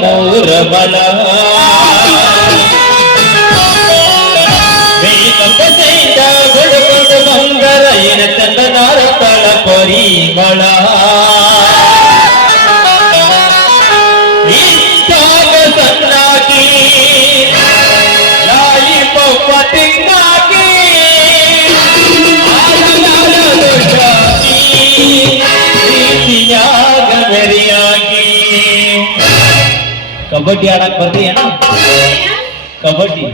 ಮೌರಬಲ ಸೈತ ಬಡಕೊಂಡು ಬಂಗರ ಏನ ಚಂದನಾರ ತಳ ಪರಿಮಳ ಇಷ್ಟಾಗ ಸನ್ನಾಗಿ ಲಾಯಿ ಪಪ್ಪ ತಿಂಗಾಗಿ ಪ್ರೀತಿಯಾಗ ಮೆರಿಯಾಗಿ ಕಬಡ್ಡಿ ಆಡಕ್ ಬರ್ತೀಯನ ಕಬಡ್ಡಿ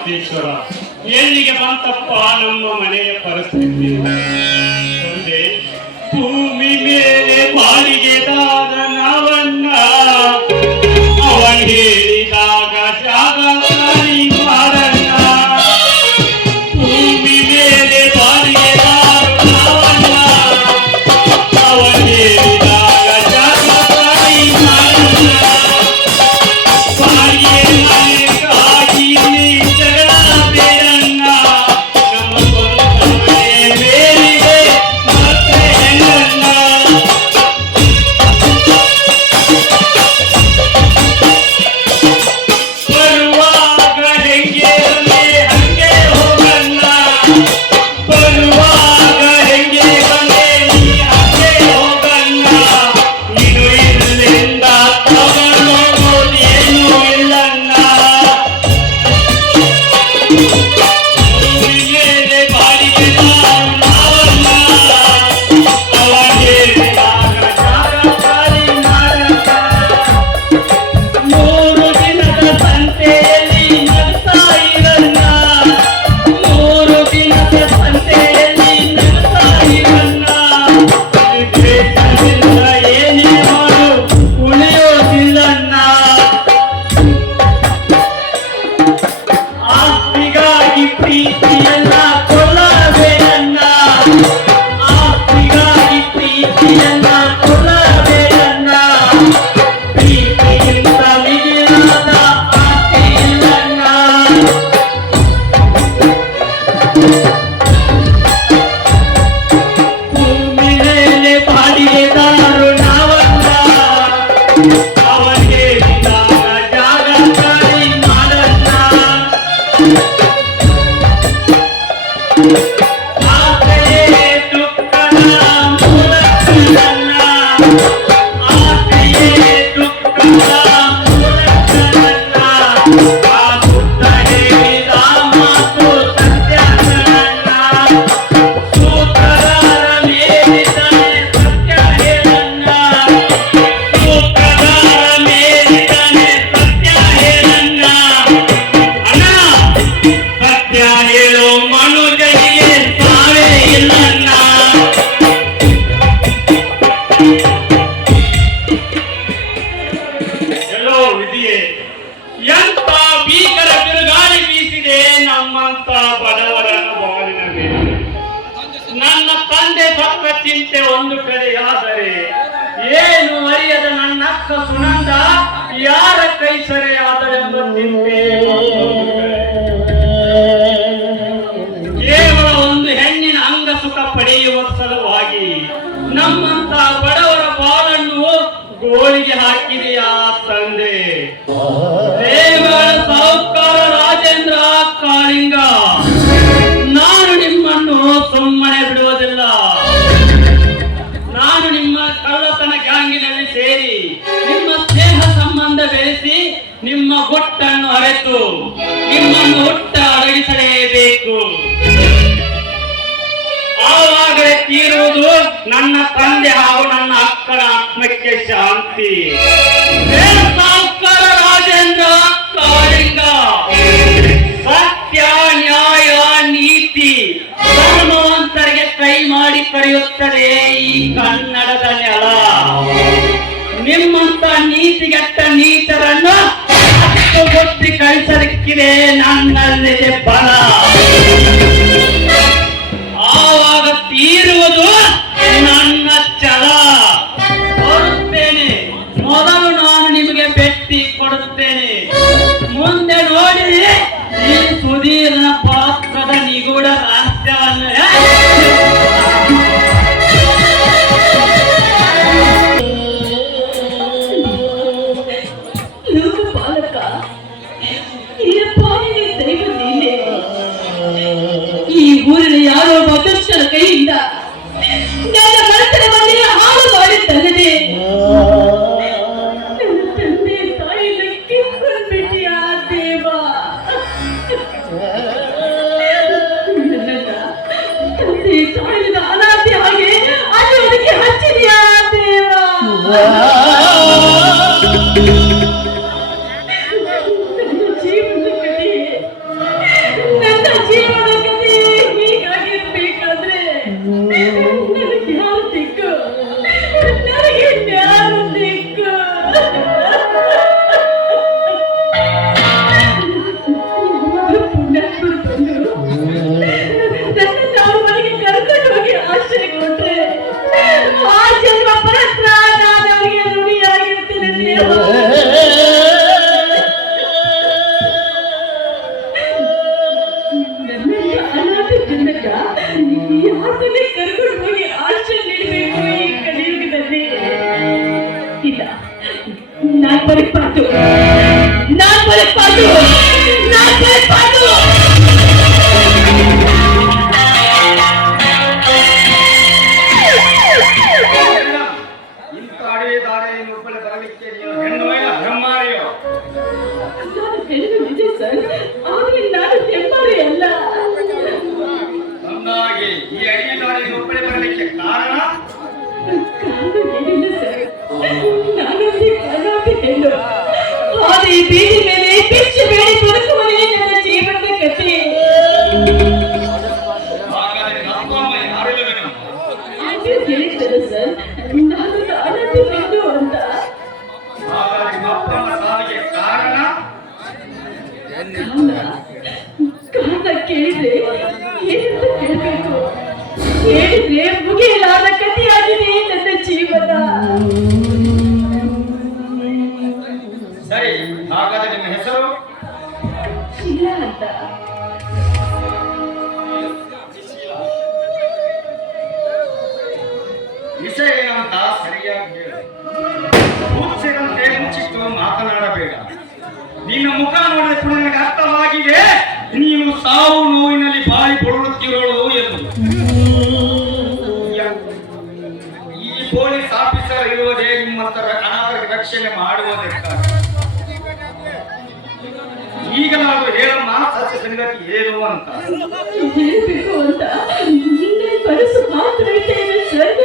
ಪಾರ್ವತೀಶ್ವರ, ಎಲ್ಲಿಗೆ ಬಂತಪ್ಪ ನಮ್ಮ ಮನೆಯ ಪರಿಸ್ಥಿತಿ? ಒಂದೇ ಭೂಮಿ ಮೇಲೆ ಬಾಳಿಗೆದಾದ ನಾವನ್ನ ಅವನ್ ಹೇಳಿದಾಗ ಜಾಗ ಖಾಲಿ ಮಾಡಣ್ಣ. ಭೂಮಿ ಮೇಲೆ ಬಾಳಿಗೆದಾದ ನಾವನ್ನ ಅವನ್ ಹೇಳಿದಾಗ ಜಾಗ ಖಾಲಿ ಮಾಡಣ್ಣ. ಬಾಳಿಗೆ ಮನೆಗಾಗಿ ನೀ ಜಗಳ ಬೇಡಣ್ಣ. ನಮ್ಮ ಸ್ವಂತ ಮನೆ ಮೇಲಿದೆ ಮತ್ತೆ ಹೆಣ್ಣಣ್ಣ. ಬರುವಾಗ ಹೆಂಗೆ ಬಂದೆ ಹಂಗೆ ಹೋಗಣ್ಣ. ಬರುವಾಗ ಹೆಂಗೆ ಬಂದೆ ನೀ ಹಂಗೆ ಹೋಗಣ್ಣ. ನೀನು ಇಲ್ಲಿಂದ ತಗೊಳ್ಳೋದೇನೂ ಇಲ್ಲಣ್ಣ. ಭೂಮಿ ಮೇಲೆ ಬಾಡಿಗೆದಾರು ನಾವಲ್ಲ, ಅವ ಹೇಳಿದಾಗ ಜಾಗ ಖಾಲಿ ಮಾಡಣ್ಣ. 3 ದಿನದ ಸಂತೆಯಲ್ಲಿ ನಗ್ತಾ ಇರಣ್ಣ. 3 ದಿನದ ಸಂತೆಯಲ್ಲಿ ನಗ್ತಾ ಇರಣ್ಣ. ಬೇಸರದಿಂದ ಏನೇ ಮಾಡು ಉಳಿಯೋದಿಲ್ಲಣ್ಣ. ಆಸ್ತಿಗಾಗಿ ಪ್ರೀತಿಯನ್ನ ಕೊಲ್ಲಬೇಡಣ್ಣ. ಆಸ್ತಿಗಾಗಿ ಪ್ರೀತಿಯನ್ನ ಕೊಲ್ಲಬೇಡಣ್ಣ. ಪ್ರೀತಿಗಿಂತ ಮಿಗಿಲಾದ ಆಸ್ತಿ ಇಲ್ಲಣ್ಣ. ಭೂಮಿ ಮೇಲೆ ಬಾಡಿಗೆದಾರು ನಾವಲ್ಲ, ಅವನಿಗೆ ಜಾಗ ಖಾಲಿ ಮಾಡಣ್ಣ. ಆಸೆಯೇ ದುಃಖದ ಮೂಲ ಕಾರಣ. ಆಸೆಯೇ ದುಃಖದ ಮೂಲ ಕಾರಣ. ಆ ಬುದ್ಧ ಹೇಳಿದ ಮಾತು ಸತ್ಯ ಕಾರಣ. ಸೂತ್ರಧಾರ ಮೇಲಿದ್ದಾನೆ ಸತ್ಯ ಹೇಳಣ್ಣ. ಸೂತ್ರಧಾರ ಮೇಲಿದ್ದಾನೆ ಸತ್ಯ ಹೇಳಣ್ಣ. ಅಣ್ಣ, ಸತ್ಯ ಹೇಳು ಮನುಜನಿಗೆ ಸಾವೇ ಇಲ್ಲಣ್ಣ. ಎಲ್ಲೋ ವಿಧಿಯೇ, ಎಂತ ಭೀಕರ ಬಿರುಗಾಳಿ ಬೀಸಿದೆ ನಮ್ಮಂತ ಬಡವರನ್ನು ಬಾಳಿನ ಮೇಲೆ. ನನ್ನ ತಂದೆ ಸತ್ತ ಚಿಂತೆ ಒಂದು ಕಡೆಯಾದರೆ, ಏನು ಅರಿಯದ ನನ್ನ ಅಕ್ಕ ಸುನಂದ ಯಾರ ಕೈ ಸೆರೆಯಾದಳೆಂಬ ಚಿಂತೆ ಮತ್ತೊಂದು ಕಡೆ. ಕೇವಲ ಒಂದು ಹೆಣ್ಣಿನ ಅಂಗ ಸುಖ ಪಡೆಯುವ ಸಲುವಾಗಿ ನಮ್ಮಂತ ಬಡವರ ಬಾಳನ್ನು ಗೋಳಿಗೆ ಹಾಕಿದೆಯಾ ತಂದೆ? ದೇವರ ಸಾಹುಕಾರ ರಾಜೇಂದ್ರ ಕಾಳಿಂಗ, ನಾನು ನಿಮ್ಮನ್ನು ಸುಮ್ಮನೆ ಬಿಡುವುದಿಲ್ಲ. ನಾನು ನಿಮ್ಮ ಕಳ್ಳತನ ಗ್ಯಾಂಗಿನಲ್ಲಿ ಸೇರಿ ನಿಮ್ಮ ಸ್ನೇಹ ಸಂಬಂಧ ಬೆಳೆಸಿ ನಿಮ್ಮ ಗುಟ್ಟನ್ನು ಅರೆತು ನಿಮ್ಮನ್ನು ಹುಟ್ಟ ಅಡಗಿಸಲೇಬೇಕು. ಆವಾಗಲೇ ತೀರುವುದು ನನ್ನ ತಂದೆ ಹಾಗೂ ನನ್ನ ಅಕ್ಕನ ಆತ್ಮಕ್ಕೆ ಶಾಂತಿ. ಸಾಹುಕಾರ ರಾಜೇಂದ್ರ ಕಾಳಿಂಗ, ಸತ್ಯ ನ್ಯಾಯ ನೀತಿ ಧರ್ಮವಂತರಿಗೆ ಕೈ ಮಾಡಿ ಕರೆಯುತ್ತದೆ ಈ ಕನ್ನಡದ ನೆಲ. ನಿಮ್ಮಂತ ನೀತಿಗೆಟ್ಟ ನೀಚರನ್ನು ಗೊತ್ತಿ ಕಳಿಸಲಿಕ್ಕಿದೆ ನನ್ನಲ್ಲಿದೆ ಬಲ. ಆವಾಗ ತೀರುವುದು ನನ್ನ ಛಲ. ಬರುತ್ತೇನೆ, ಮೊದಲು ನಾನು ನಿಮಗೆ ಭೇಟಿ ಕೊಡುತ್ತೇನೆ. ಮುಂದೆ ನೋಡಿ ಈ ಸುಧೀರನ ಪಾತ್ರದ ನಿಗೂಢ ರಹಸ್ಯವನ್ನು. ಲೋಕಪಾಲಕ, ಹಿರಿಯ ಪಾಲಿನ ದೈವ ನೀನೆ. ಬೀದಿ ಮೇಲೆ ಭಿಕ್ಷೆ ಬೇಡಿ ಬದುಕುವನೇ ನನ್ನ ಜೀವನದ ಕಥೆ. ಹಾಗಾದರೆ ಅಪ್ಪ ಅಮ್ಮ ಯಾರಿಲ್ಲವೇನಮ್ಮ? ಆಂಟಿ ಹೇಳಿದ್ದಲ್ಲ ಸರ್, ನಾನು ಅನಾಥೆಯೆಂದು ಅಂತ. ಹಾಗಾದರೆ ಅಪ್ಪ ಅಮ್ಮ ಸಾವಿಗೆ ಕಾರಣ? ಕಾರಣ ಕೇಳಿದ್ರೆ ಏನಂತ ಕೇಳಬೇಕು? ಹೇಳಿದ್ರೆ ಮುಗಿಯಲಾದ ಕಥೆಯಾಗಿದೆ ನನ್ನ ಜೀವನ. ಸರಿ, ಹಾಗಾದರೆ ನಿಮ್ಮ ಹೆಸರು? ಶೀಲಾ ಅಂತ. ವಿಷಯ ಏನಂತ ಸರಿಯಾಗಿ ಹೇಳು. ಕೂರ್ಸಿದಂತೆ ಮುಚ್ಚಿಟ್ಟು ಮಾತನಾಡಬೇಡ. ನಿನ್ನ ಮುಖ ನೋಡಿದ ಕೂಡ ನನಗೆ ಅರ್ಥವಾಗಿದೆ, ನೀನು ಸಾವು ನೋವಿನಲ್ಲಿ ಬಾಳಿ ಕೊಡುತ್ತಿರೋಳು ಎಂದು. ಈ ಪೊಲೀಸ್ ಆಫೀಸರ್ ಇರುವುದೇ ನಿಮ್ಮಂತರ ಅನಾಥರ ರಕ್ಷಣೆ ಮಾಡುವುದಕ್ಕಾಗಿ. ಈಗಲಾದರೂ ಹೇಳಮ್ಮ, ಸತ್ಯ ಸಂಗತಿ ಏನು ಅಂತ. ಹೇಳ್ಬೇಕು ಅಂತ ನಿನ್ನೆ ಮನಸ್ಸು ಮಾತ್ರ ಇದ್ದೇನೆ ಸರ್.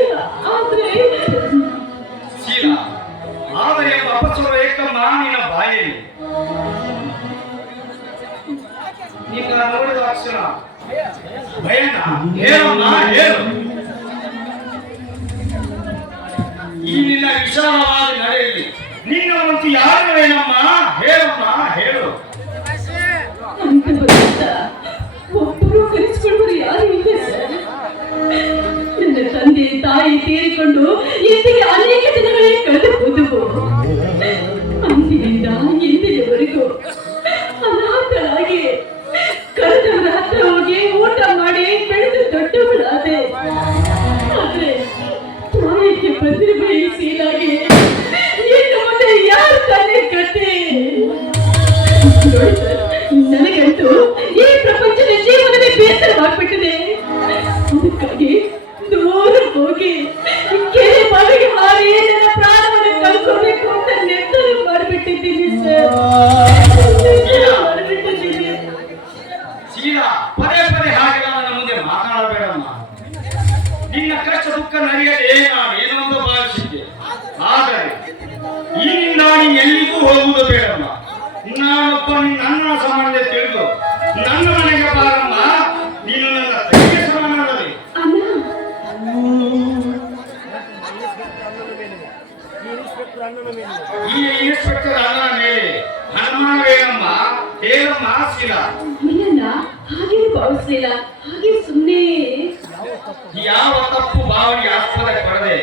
ಆದ್ರೆ ಶೀಲ, ಆದರೆ ಎಂಬ ಅಪಸ್ವರ ಏಕಮ್ಮ ನಿನ್ನ ಬಾಯಲ್ಲಿ. ನಿನ್ನ ನೋಡಿದ ಅಕ್ಷರ ಭಯನ. ಹೇಳಮ್ಮ, ಹೇಳು. ಈ ನಿನ್ನ ವಿಶಾಲವಾದ ನಡೆಯಲ್ಲಿ ನಿನ್ನ ಒಂದು ಯಾರೇನಮ್ಮ? ಹೇಳಮ್ಮ, ಹೇಳು. ಅಂತ ಬರುತ್ತ ಒಬ್ಬರು ಕರೆಸಿಕೊಳ್ಳುವರು ಯಾರು ಇಲ್ಲ ಸರ್. ನನ್ನ ತಂದೆ ತಾಯಿ ತೀರಿಕೊಂಡು ಇಂದಿಗೆ ಅನೇಕ ದಿನಗಳೇ ಕಳೆದುಹೋದವು. ಅಂದಿನಿಂದ ಇಂದಿನವರೆಗೂ ಅನಾಥರಾಗಿ ಕರೆದವರ ಹತ್ರ ಹೋಗಿ ಊಟ ಮಾಡಿ ಬೆಳೆದು ದೊಡ್ಡವಳಾದೆ. ಆದ್ರೆ ತಾಯಿಗೆ ಬಂದಿರುವ ಈ ಸೀಲಾಗಿ ಇನ್ನು ಮುಂದೆ ಯಾರು ತಾನೇ ಕತೆ? ನೋಡಿ ಸರ್, ನನಗಂತೂ ಈ ಪ್ರಪಂಚದ ಜೀವನವೇ ಬೇಸರವಾಗ್ಬಿಟ್ಟಿದೆ. ಅದಕ್ಕಾಗಿ ದೂರ ಹೋಗಿ ಕೆರೆ ಮನೆಗೆ ಮಾರಿ ನನ್ನ ಪ್ರಾಣವನ್ನು ಕಳ್ಕೋಬೇಕು ಅಂತ ನಿರ್ಧಾರ ಮಾಡಿಬಿಟ್ಟಿದ್ದೀನಿ ಸರ್. ಮಾಡಿಬಿಟ್ಟಿದ್ದೀನಿ. ಶೀಲಾ, ಪದೇ ಪದೇ ಹಾಗೆಲ್ಲ ನನ್ನ ಮುಂದೆ ಮಾತನಾಡಬೇಡಮ್ಮ. ನಿನ್ನ ಕಷ್ಟ ದುಃಖ ನರಿಯದೆ ನಾನು ಏನೋ ಒಂದು ಭಾವಿಸಿದ್ದೆ. ಆದರೆ ಈಗಿಂದ ನೀನು ಎಲ್ಲಿಗೂ ಹೋಗುವುದು ಬೇಡಮ್ಮ. ನಾನೊಬ್ಬ ನಿನ್ನ ಅಣ್ಣ ಸಂಬಂಧ ತಿಳಿದು ನನ್ನ ಮನೆಗೆ ಬಾರಮ್ಮ. ನೀನು ನನ್ನ ತಂಗಿಯ ಸಮಾನವೇ. ಅಣ್ಣ, ಈ ಇನ್ಸ್ಪೆಕ್ಟರ್ ಅಣ್ಣನ ಮೇಲೆ ಅನುಮಾನವೇನಮ್ಮ? ಹೇಳಮ್ಮ ಶೀಲಾ. ಇಲ್ಲಣ್ಣ, ಹಾಗೆ ಭಾವಿಸ್ಲಿಲ್ಲ. ಹಾಗೆ ಸುಮ್ಮನೆ ಯಾವ ತಪ್ಪು ಭಾವನೆಗೆ ಆಸ್ಪದ ಕೊಡದೆ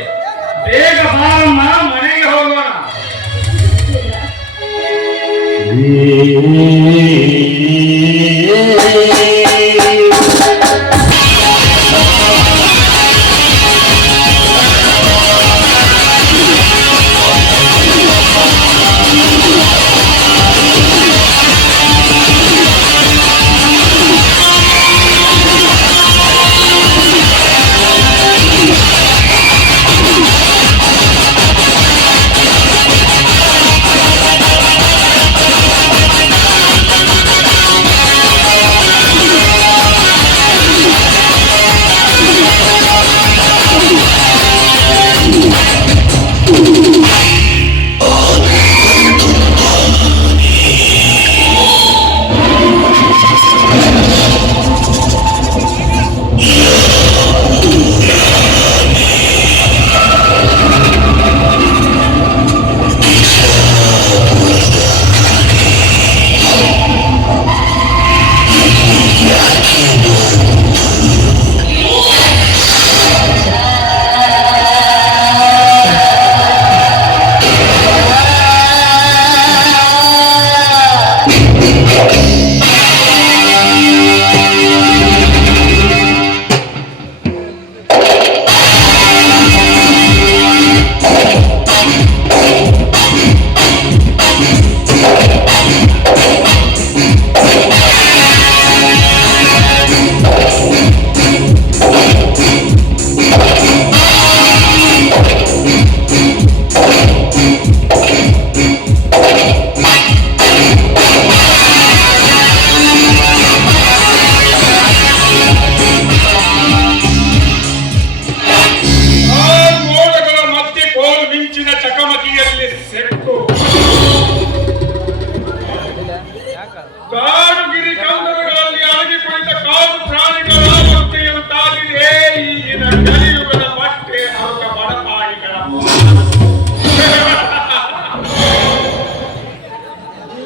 ಬೇಗ ಬಾರಮ್ಮ, ಮನೆಗೆ ಹೋಗೋಣ.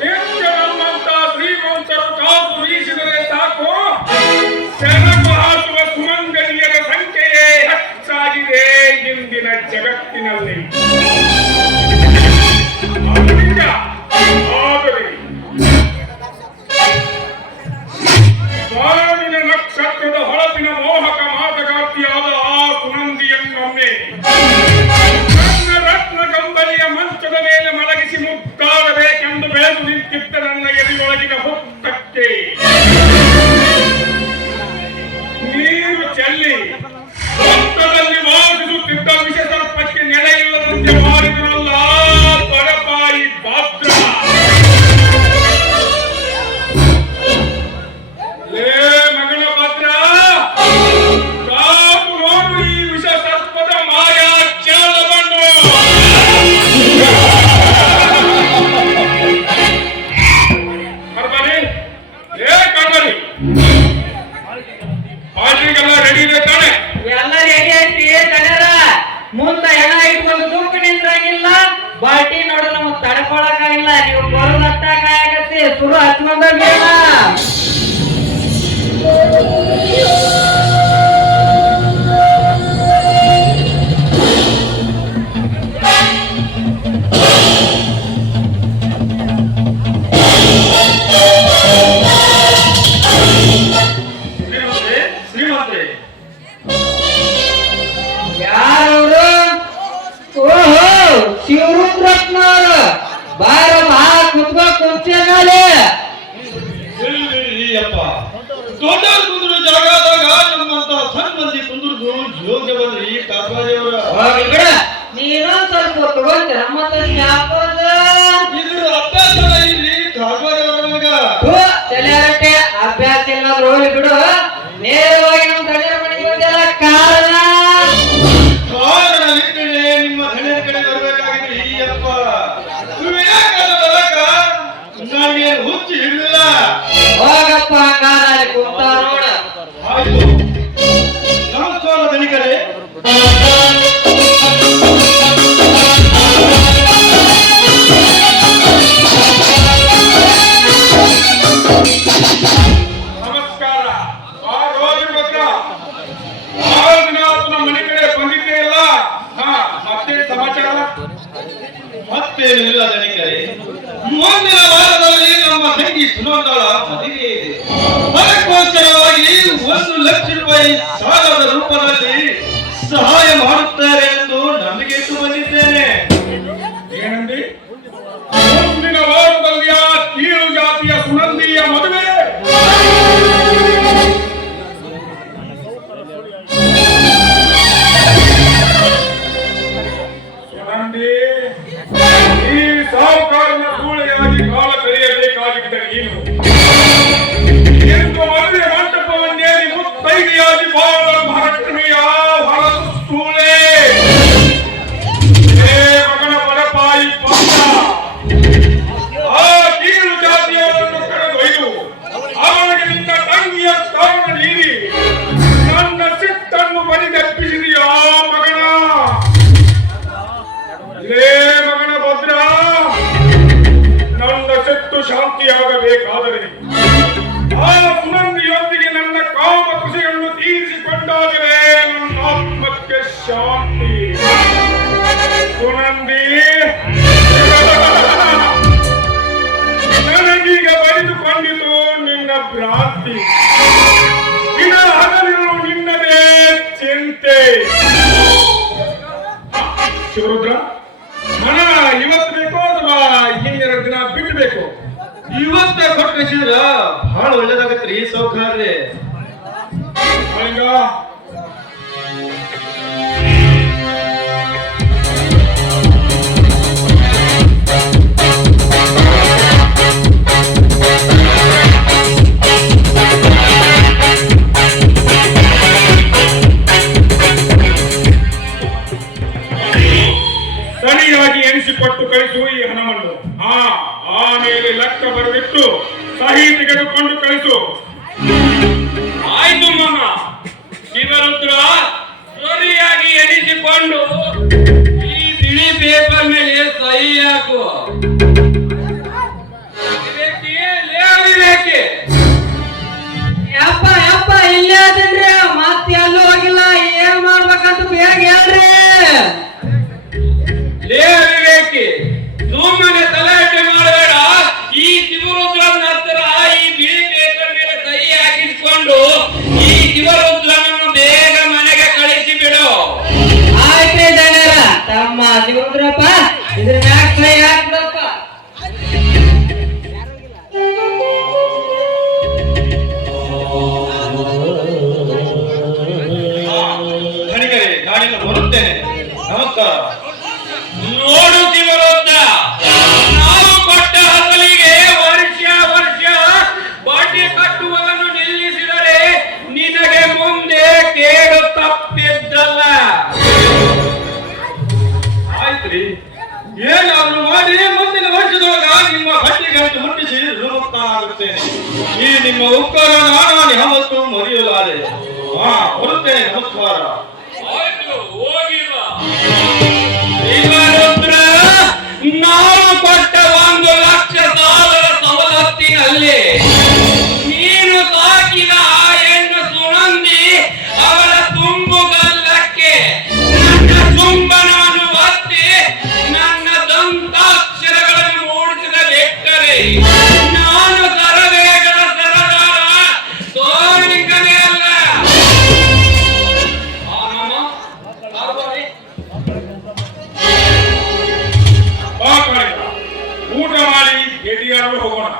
ನಿತ್ಯ ನಮ್ಮಂತ ಶ್ರೀಮಂತರು ಕಾಸು ವೀಸಿದರೆ ಸಾಕು, ಸೆರಗು ಹಾಕುವ ಸುಮಂಗಲಿಯರ ಸಂಖ್ಯೆಯೇ ಹೆಚ್ಚಾಗಿದೆ ಇಂದಿನ ಜಗತ್ತಿನಲ್ಲಿ. ಆದ್ದರಿಂದ ಆಗಲಿ ಬಾಳಿನ ನಕ್ಷತ್ರದ ಹೊಳಪಿನ ಮೋಹಕ ಮಾತಗಾರ್ತಿಯಾದ ಆ ಸುನಂದಿಯನ್ನೊಮ್ಮೆ ನನ್ನ ರತ್ನ ಕಂಬಳಿಯ ಮಂಚದ ಮೇಲೆ ಮಲಗಿಸಿ ಮುತ್ತಾಡಬೇಕೆಂದು ಬೆಳೆದು ನಿಂತಿದ್ದ ನನ್ನ ಎದೆಯೊಳಗಿನ ಹುತ್ತಕ್ಕೆ ನೀರು ಚೆಲ್ಲಿ ಹುತ್ತದಲ್ಲಿ ವಾಸಿಸುತ್ತಿದ್ದ ವಿಷಸರ್ಪಕ್ಕೆ ನೆಲೆಯಿಲ್ಲದಂತೆ ಮಾಡಿದರಲ್ಲ ಬಡಪಾಯಿ ಪಾತ್ರ. ಲೇ ಮಗನ ಪಾತ್ರ, ಕಾದು ನೋಡು ಈ ವಿಷ ಸರ್ಪದ ಮಾಯಾ ಜಾಲವನ್ನು. ಕರ್ಬರಿ, ಲೇ ಕರ್ಬರಿ, ಪಾರ್ಟಿಗೆಲ್ಲ ರೆಡಿ ಇದೆ ತಾನೆ? ಎಲ್ಲ ರೆಡಿ ಐತಿ ತಡರ. ಮುಂದ ಹೆಣ ಇಟ್ಕೊಂಡು ದುಂಪು ನಿಂದ್ರಂಗಿಲ್ಲ, ಬಾಲ್ಟಿ ನೋಡು ನಮಗ್ ತಡ್ಕೊಳಕ್ಕಾಗಿಲ್ಲ. ನೀವು ಬರೋದಟ್ಟ ಕಾಯಾಗತ್ತೆ, ಶುರು ಹಚ್ಕೊಂಡೋಗಿಲ್ಲ. ಶ್ರೀಮಂತ್ರಿ, ಶ್ರೀಮಂತ್ರಿ, ಯಾರವ್ರು? ಓಹೋ, ಶಿವರುದ್ರಪ್ಪನವ್ರು. ಬಾರ ಬಾ, ಕುತ್ಕೋ ಕುರ್ಚಿ ಮೇಲೆ. ಎಲ್ಲಿ ಅಪ್ಪ, ದೊಡ್ಡವ್ರು ಕುಂದ್ರು ಜಾಗದಾಗ ನಮ್ಮಂತ ಸಣ್ಣ ಮಂದಿ ಕುಂದ್ರದು ಯೋಗ್ಯವಲ್ರಿ ಕಾಪಾಡಿಯವರ. ಹೋಗ್ಲಿ ಬಿಡು, ನೀನೊಂದ್ ಸ್ವಲ್ಪ ತಗೊಂಡ್ರ ಮತ್ತೆ ಯಾಕೋದ? ಇದ್ರ ಅಭ್ಯಾಸ ಇಲ್ರಿ ಕಾಪಾಡಿಯವರ ಮಗ. ತಲೆಹರಟೆ ಅಭ್ಯಾಸ ಇಲ್ಲಾದ್ರೂ ಹೋಗ್ಲಿ ಬಿಡು. ನೇರವಾಗಿ ನಮ್ಮ ತಣ್ಣೀರ ಮನೆಗೆ ಬಂದೆಲ್ಲ ಕಾರಣ ಕಾರಣವಿದ್ರೆ ನಿಮ್ಮ ಹಣೆಯ ಕಡೆ ಬರ್ಬೇಕಾಗಿದ್ರಿ ಅಪ್ಪ. ವಿವೇಕಾನಂದರಾಗ ನನಗೆ ಹುಚ್ಚು ಹಿಡಿದಿಲ್ಲ. ಹೋಗಪ್ಪ, ಹಂಗಾರ ಅಲ್ಲಿ ಕುಂತ ನೋಡ. ಆಯ್ತು, ನಮಸ್ಕಾರ ಧನಿಕರೇ. ನಮಸ್ಕಾರ. ಆ ರೋಗಿ ಮಗ ಆರು ದಿನ ಆತು ನಮ್ಮ ಮನೆ ಕಡೆ ಬಂದಿದ್ದೇ ಇಲ್ಲ. ಮತ್ತೆ ಸಮಾಚಾರ? ಮತ್ತೇನು ಇಲ್ಲ ಧನಿಕರೇ, ಮುಂದಿನ ವಾರದಲ್ಲಿ ನಮ್ಮ ತಂಗಿ ಸುನಂದಳ ಮದುವೆ ಇದೆ. ಅದಕ್ಕೋಸ್ಕರವಾಗಿ 1 ಲಕ್ಷ ರೂಪಾಯಿ ಸಾಲದ ರೂಪದಲ್ಲಿ ಸಹಾಯ ಮಾಡುತ್ತಾರೆ ಎಂದು ನಂಬಿಕೆ ಇಟ್ಟು ಬಂದಿದ್ದೇನೆ. ಏನಂದಿ? ಮುಂದಿನ ವಾರದಲ್ಲಿ ಆ ಕೀಳು ಜಾತಿಯ ಸುನಂದಿಯ ಮದುವೆ. ಸುನಂದಿ, ಈ ಸಾಹುಕಾರನ ಸೂಳೆಯಾಗಿ ಕಾಲ ಕಳೆಯಬೇಕಾಗಿದ್ದ ನೀನು ಎಂದು ಮದುವೆ ಮಂಟಪವನ್ನೇರಿ ಮುತ್ತೈದೆಯಾಗಿ ಬಾಳ ಮಹಾಲಕ್ಷ್ಮಿಯ ಹೊರತು ಸೂಳೆ. ಹೇ ಮಗನ ಬಡಪಾಯಿ ಪಾತ್ರ, ಆ ಕೀಳು ಜಾತಿಯವರನ್ನು ಕರೆದೊಯ್ದು ಅವನಿಗೆ ನಿನ್ನ ತಂಗಿಯ ಕಾರಣ ನೀಡಿ ನನ್ನ ಸಿಟ್ಟನ್ನು ಬದಿದಪ್ಪಿಸಿದೆಯಾ ಮಗನ? ಲೇ ಮಗನ ಭದ್ರ, ನನ್ನ ಸಿಟ್ಟು ಶಾಂತಿಯಾಗಬೇಕಾದರೆ ಆ ಸುನಂದಿಯೊಂದಿಗೆ ನನ್ನ ಕಾಮ ಕೃಷಿಯನ್ನು ತೀರಿಸಿಕೊಂಡಾಗಲೇ ನನ್ನ ಆತ್ಮಕ್ಕೆ ಶಾಂತಿ. ಸುನಂದಿ, ನನಗೀಗ ಬರೆದುಕೊಂಡಿತು ನಿನ್ನ ಭ್ರಾಂತಿ. ದಿನ ಹಗಲಿರುಳು ನಿನ್ನದೇ ಚಿಂತೆ. ಶಿವರುದ್ರ, ಹಣ ಇವತ್ತು ಬೇಕೋ ಅಥವಾ ಇನ್ನೆರಡು ದಿನ ಬಿಟ್ಟು ಬೇಕು? ಇವತ್ತೇ ಕೊಟ್ಟು ಕಳಿಸಿದ್ರ ಬಹಳ ಒಳ್ಳೇದಾಗತ್ರಿ ಸೌಕರ್ಯ. ಮಳಿಂಗ, ಸರಿಯಾಗಿ ಎನಿಸಿಕೊಟ್ಟು ಕಳಿಸು ಈ ಹಣವನ್ನು. ಆಮೇಲೆ ಲೆಕ್ಕ ಬರೆದಿಟ್ಟು ಸಹಿ ತೆಗೆದುಕೊಂಡು ಕಳಿಸು. ಆಯ್ತು ಮಾಮ. ಶಿವರುದ್ರ ಸರಿಯಾಗಿ ಎನಿಸಿಕೊಂಡು ಈ ವಿವೇಕಿ, ಲೇ ವಿವೇಕಿ. ಯಪ್ಪ ಯಪ್ಪ ಇಲ್ಲೇ ಅದೇನ್ರಿ ಮತ್ತೆ ಎಲ್ಲೂ ಹೋಗಿಲ್ಲ ಏನ್ ಮಾಡ್ಬೇಕಂತ ಬೇಗ ಹೇಳ್ರಿ ಲೇ ವಿವೇಕಿ, ಸುಮ್ಮನೆ ತಲೆಹರಟೆ ಮಾಡಬೇಡ. ಈ ಶಿವರುದ್ರನ ಹತ್ರ ಈ ಬಿಳಿ ಪೇಪರ್ ಮೇಲೆ ಸಹಿ ಹಾಕಿಸ್ಕೊಂಡು ಈ ಶಿವರುದ್ರನನ್ನು ಬೇಗ ಮನೆಗೆ ಕಳಿಸಿ ಬಿಡು. ಆಯ್ತ್ರಿ ಜನರ ತಮ್ಮ ಶಿವರುದ್ರಪ್ಪ ಇದ್ರ ಮ್ಯಾಗ ಸಹಿ ಹಾಕ್ಬೇಕ ಧಣಿಕರೇ, ನಾನಿನ್ನು ಬರುತ್ತೇನೆ. ನಮಸ್ಕಾರ. ನೋಡು ಶಿವರುದ್ರ, ನಾವು ಕೊಟ್ಟ ಹಸಲಿಗೆ ವರ್ಷ ವರ್ಷ ಬಡ್ಡಿ ಕಟ್ಟುವುದನ್ನು ನಿಲ್ಲಿಸಿದರೆ ನಿನಗೆ ಮುಂದೆ ಕೇಡು ತಪ್ಪಿದ್ದಲ್ಲ. ಆಯ್ತ್ರಿ, ಏನಾದ್ರು ಮಾಡಿ ಮುಂದಿನ ವರ್ಷದೊಳಗ ನಿಮ್ಮ ಬಡ್ಡಿಗಳನ್ನು ಮುಟ್ಟಿಸಿ ಋಣಮುಕ್ತನಾಗುತ್ತೇನೆ. ಈ ನಿಮ್ಮ ಉಪಕಾರ ನಾನು ಯಾವತ್ತೂ ಮರೆಯಲಾರೆ. ಬರುತ್ತೇನೆ. ನಮಸ್ಕಾರ. ಆಯ್ತು, ಹೋಗಿ ಬಾ. ಶಿವರುದ್ರ, ನಾವು ಕೊಟ್ಟ 1 ಲಕ್ಷ ಸಾಲದ ಸವಲತ್ತಿನಲ್ಲಿ ನೀನು ಸಾಕಿದ ಆ ಹೆಣ್ಣು ಸುನಂದಿ ಅವಳ ತುಂಬುಗಲ್ಲಕ್ಕೆ ನನ್ನ ಚುಂಬನವನ್ನು ಒತ್ತಿ ನನ್ನ ದಂತಾಕ್ಷರಗಳನ್ನು ಮೂಡಿಸಿದ ಲೆಕ್ಕರೆ ನಾನು ಸರವೇಗದ ಸರದಾರ ಸೋನಿಕನೇ ಅಲ್ಲ. ಬಾ ಕಾಣಿಕ, ಊಟ ಮಾಡಿ ಭೇಟಿಯಾಡಲು ಹೋಗೋಣ.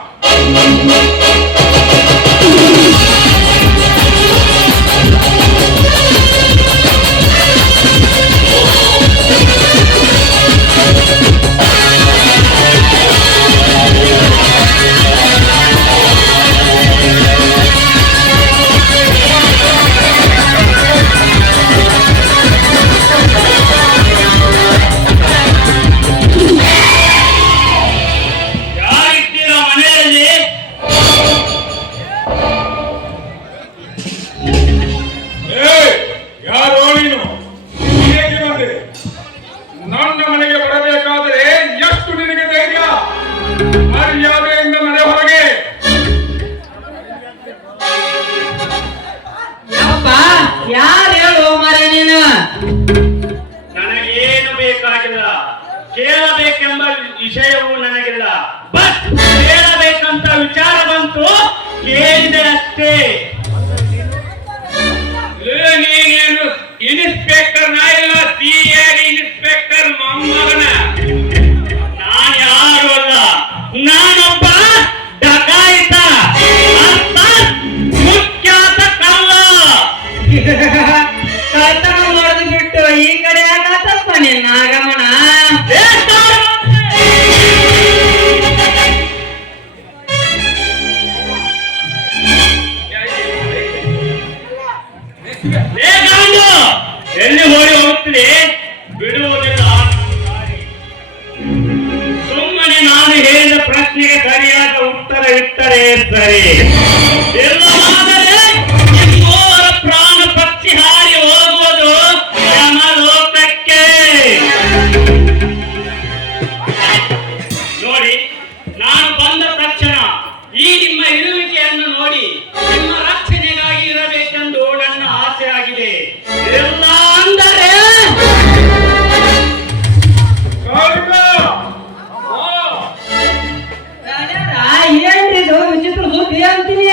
ಯಾರಿದ್ದೀರಾ ಮನೆಯಲ್ಲಿ? ಯಾರೋ ನೀನು ಹೇಗೆ ಬಂದೆ? ನನ್ನ ಮನೆಗೆ ಬರಬೇಕಾದ್ರೆ ಎಷ್ಟು ನಿನಗೆ ಧೈರ್ಯ? ಮರ್ಯಾದೆಯಿಂದ ಮನೆ ಹೊರಗೆ. ಯಪ್ಪ ಯಾರು ಹೇಳು ಮರ ನೀನು ನನಗೇನು ಬೇಕಾಗಿಲ್ಲ, ಕೇಳಬೇಕೆಂಬ ವಿಷಯವೂ ನನಗಿಲ್ಲ. ಬಸ್ ಕೇಳಬೇಕಂತ ವಿಚಾರ ಬಂತು, ಕೇಳಿದೆ ಅಷ್ಟೇ. ನೀನೇನು ಇನ್ಸ್ಪೆಕ್ಟರ್ ಇಲ್ಲ, ಸಿಐಡಿ ಇನ್ಸ್ಪೆಕ್ಟರ್ ಮೊಮ್ಮಗನ? ನಾನು ಯಾರು ಅಲ್ಲ, ನಾನೊಬ್ಬ ಡಕಾಯಿತ, ಅರ್ಥಾತ್ ಮುಖ್ಯಾತ ಕಳ್ಳ. ಕರ್ತನ ಮಾಡೋದು ಬಿಟ್ಟು ಈ ಕಡೆ ಯಾಕಪ್ಪ ನಿನ್ನ ಆಗಮನ ಎಲ್ಲಿ ಓಡಿ ಹೋಗ್ತೀನಿ, ಬಿಡುವುದಿಲ್ಲ. ಸುಮ್ಮನೆ ನಾನು ಹೇಳಿದ ಪ್ರಶ್ನೆಗೆ ಸರಿಯಾದ ಉತ್ತರ ಇಟ್ಟರೆ ಸರಿ, ಇಲ್ಲವಾದರೆ ನಿಮ್ಮೋರ ಪ್ರಾಣ ಪಕ್ಷಿ ಹಾರಿ ಹೋಗುವುದು ಯಮಲೋಕಕ್ಕೆ. ನೋಡಿ, ನಾನು ಬಂದ ತಕ್ಷಣ ಈ ನಿಮ್ಮ ಇರುವಿಕೆಯನ್ನು ನೋಡಿ ನಿಮ್ಮ ರಕ್ಷಣೆಗಾಗಿ ಇರಬೇಕೆಂದು ನನ್ನ ಆಸೆ ಆಗಿದೆ. ಇಲ್ಲ ಅಂದರೆ ಕಾಣಿಕ, ಏನ್ರಿ ಇದು ವಿಚಿತ್ರ ಸುದ್ದಿ ಅಂತೀನಿ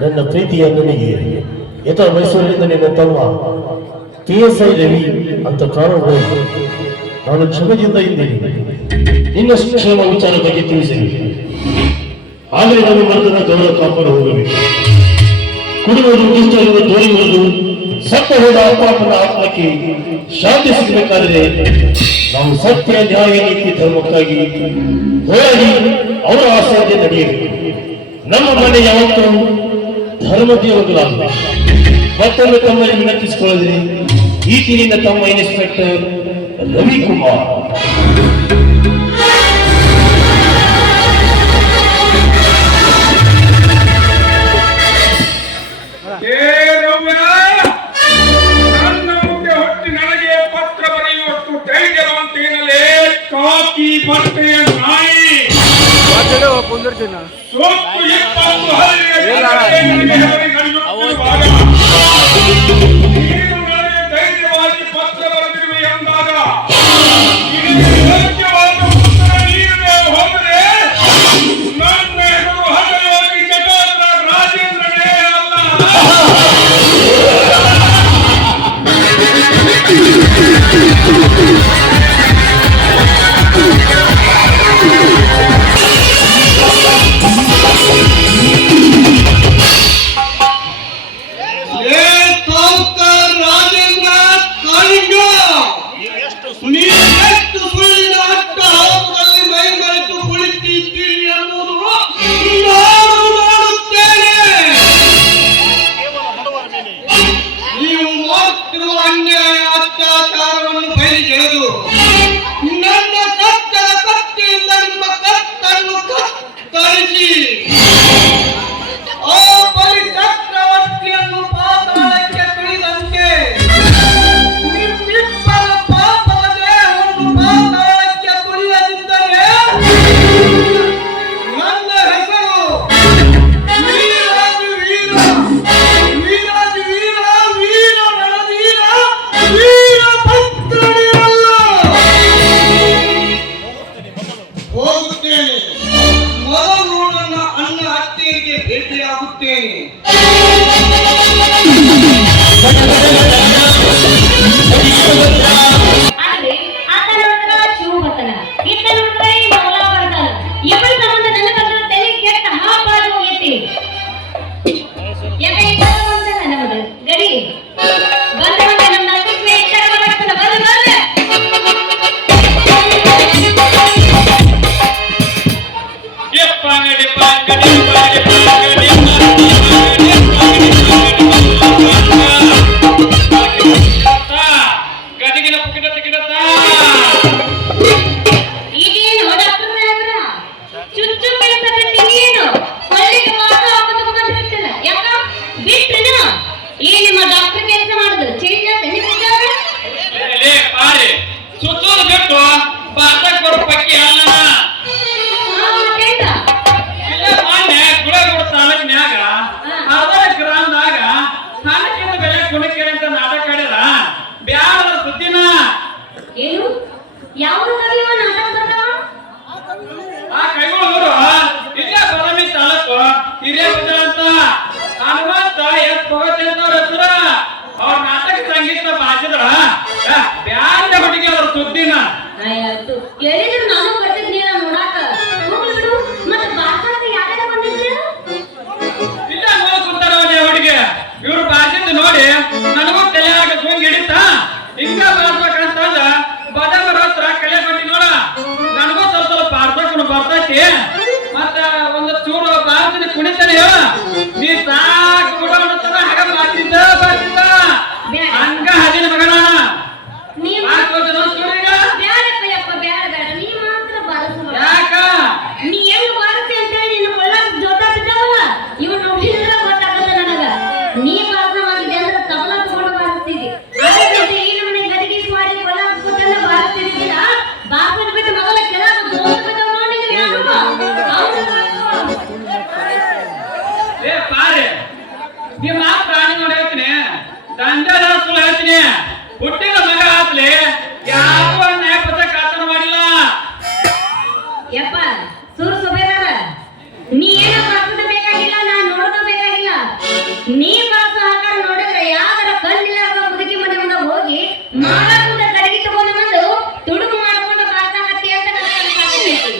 ನನ್ನ ಪ್ರೀತಿಯ ನನಗೆ ಯಥ ಮೈಸೂರಿನಿಂದ ನಿನ್ನ ತಮ್ಮ PSI ರವಿ ಅಂತ ಕಾರಣಗಳು ನಾನು ಕ್ಷಮೆಯಿಂದ ಇದ್ದೀನಿ. ನಿನ್ನ ಕ್ಷೇಮ ವಿಚಾರ ಬಗ್ಗೆ ತಿಳಿಸಿ. ಆದರೆ ನಾನು ಮನದ ಗೌರವ ಕಾಪಾಡು ಹೋಗಬೇಕು. ಕುಡಿಯುವುದು ದುಷ್ಟರನ್ನು ತೋರಿಯುವುದು ಸತ್ತ ಹೋದ ಅಪಾಪನ ಆತ್ಮಕ್ಕೆ ಶಾಂತಿ ಸಿಗಬೇಕಾದರೆ ನಾವು ಸತ್ಯ ನ್ಯಾಯ ನೀತಿ ಧರ್ಮಕ್ಕಾಗಿ ಹೋರಾಡಿ ಅವರ ಆಸೆಯಂತೆ ನಡೆಯಬೇಕು. ನಮ್ಮ ಮನೆ ಯಾವತ್ತೂ ಧರ್ಮದೇವಗಳಾಗಲ್ಲ. ಮತ್ತೊಮ್ಮೆ ತಮ್ಮಲ್ಲಿ ವಿನಂತಿಸಿಕೊಳ್ಳಿದ್ರೆ ಈ ತಿರಿನ ತಮ್ಮ ಇನ್ಸ್ಪೆಕ್ಟರ್ ರವಿಕುಮಾರ್. ನನ್ನ ಮುಂದೆ ಹೊಟ್ಟಿ ನನಗೆ ಪತ್ರ ಬರೆಯುವಷ್ಟು ಧೈರ್ಯವಂತೇನಲೇ ಕಾಕಿ ಬಟ್ಟೆಯ ನಾಯಿ. ಸೊತ್ತು 20 ಹಳ್ಳಿಯ ನನಗೆ ಹೆದರಿ ನಡೆಯುತ್ತಿರುವಾಗ ನೀನು ನನಗೆ ಧೈರ್ಯವಾಗಿ ಪತ್ರ ಬರೆದಿರುವೆ ಎಂದಾಗ ನಿನಗೆ ಯೋಗ್ಯವಾದ ಉತ್ತರ ನೀಡದೆ ಹೋದರೆ ನನ್ನ ಹೆಸರು ಹಠಯೋಗಿ ಜಟಾದ್ರ ರಾಜೇಂದ್ರನೇ ಅಲ್ಲ. ನೋಡಿ ನನಗೂ ತಲೆ ಹಾಕಿ ಹಿಡಿತಾ ಹಿಂಗ ಮಾಡ್ಬೇಕಂತಂದ ಬದವರ ಹತ್ರ ಕಲೆ ಬಟ್ಟಿ ನೋಡ ನನಗೂ ಸ್ವಲ್ಪ ಪಾಡ್ಬೇಕು ಬರ್ತೈತಿ ಮತ್ತ ಒಂದು ಚೂರು ಬಾರ್ತೀನಿ ಕುಣಿತಾನೆ ನೀ ಸಾಕು ಕೂಡ ಹಾಗ ಬರ್ತಿದ್ದ ಹಂಗ ಹದಿನ ಮಗನ ಯಾಕ ನೀ ಹೆಂಗ್ ಬಾರತಿ ಅಂತ ಹೇಳಿ ನಿನ್ನ ಕೊಳ್ಳಾಕ ಜೋತ ಬಿದ್ದಾವಲ್ಲ ಇವ್ ನೋಡಿದ್ರೆ ಗೊತ್ತಾಗಲ್ಲ ನನಗ ನೀ ಬಾರಸ ಮಾಡಿದೆ ಅಂದ್ರೆ ತಬಲ ತಗೊಂಡು ಬಾರಿಸ್ತಿದ್ದಿ ಅದೇ ಬಿಟ್ಟು ಈಗ ನನಗೆ ಗಡಿಗೆ ಮಾಡಿ ಕೊಳ್ಳಾಕ ಕೂತಲ್ಲ ಬಾರಿಸ್ತಿದ್ದಿಲ್ಲ ಬಾರಸ ಬಿಟ್ಟು ಮಗಲ ಕೆಳಗ ಜೋತ ಬಿದ್ದಾವ ನೋಡಿ ನೀವು ಯಾರು ಏ ಪಾರೆ ನಿಮ್ಮ ಪ್ರಾಣಿ ನೋಡಿ ಹೇಳ್ತೀನಿ ದಂಧದ ಸುಳ್ಳು ಹೇಳ್ತೀನಿ ಹುಟ್ಟಿದ ಮಗ ಆತ್ಲಿ ಯಾವ ನ್ಯಾಯ ಪತ್ರ ಖಾತನ ಮಾಡಿಲ್ಲ. ಯಪ್ಪ ಸೂರು ಸುಬೇದಾರ ನೀ ಏನೋ ಬಳಸೋದು ಬೇಕಾಗಿಲ್ಲ ನಾನ್ ನೋಡೋದು ಬೇಕಾಗಿಲ್ಲ. ನೀ ಬಳಸೋ ಆಕಾರ ನೋಡಿದ್ರೆ ಯಾವ್ದಾರ ಕಣ್ಣಿಲ್ಲ ಮುದುಕಿ ಮನೆ ಮುಂದೆ ಹೋಗಿ ಮಾಡಾಕುಂದ ಕಡೆಗೆ ತಗೊಂಡು ಬಂದು ತುಡುಗು ಮಾಡ್ಕೊಂಡು ಕಾಡ್ತಾಕತ್ತಿ ಅಂತ ನನಗೆ ಅನ್ಸಾಕತ್ತೈತಿ.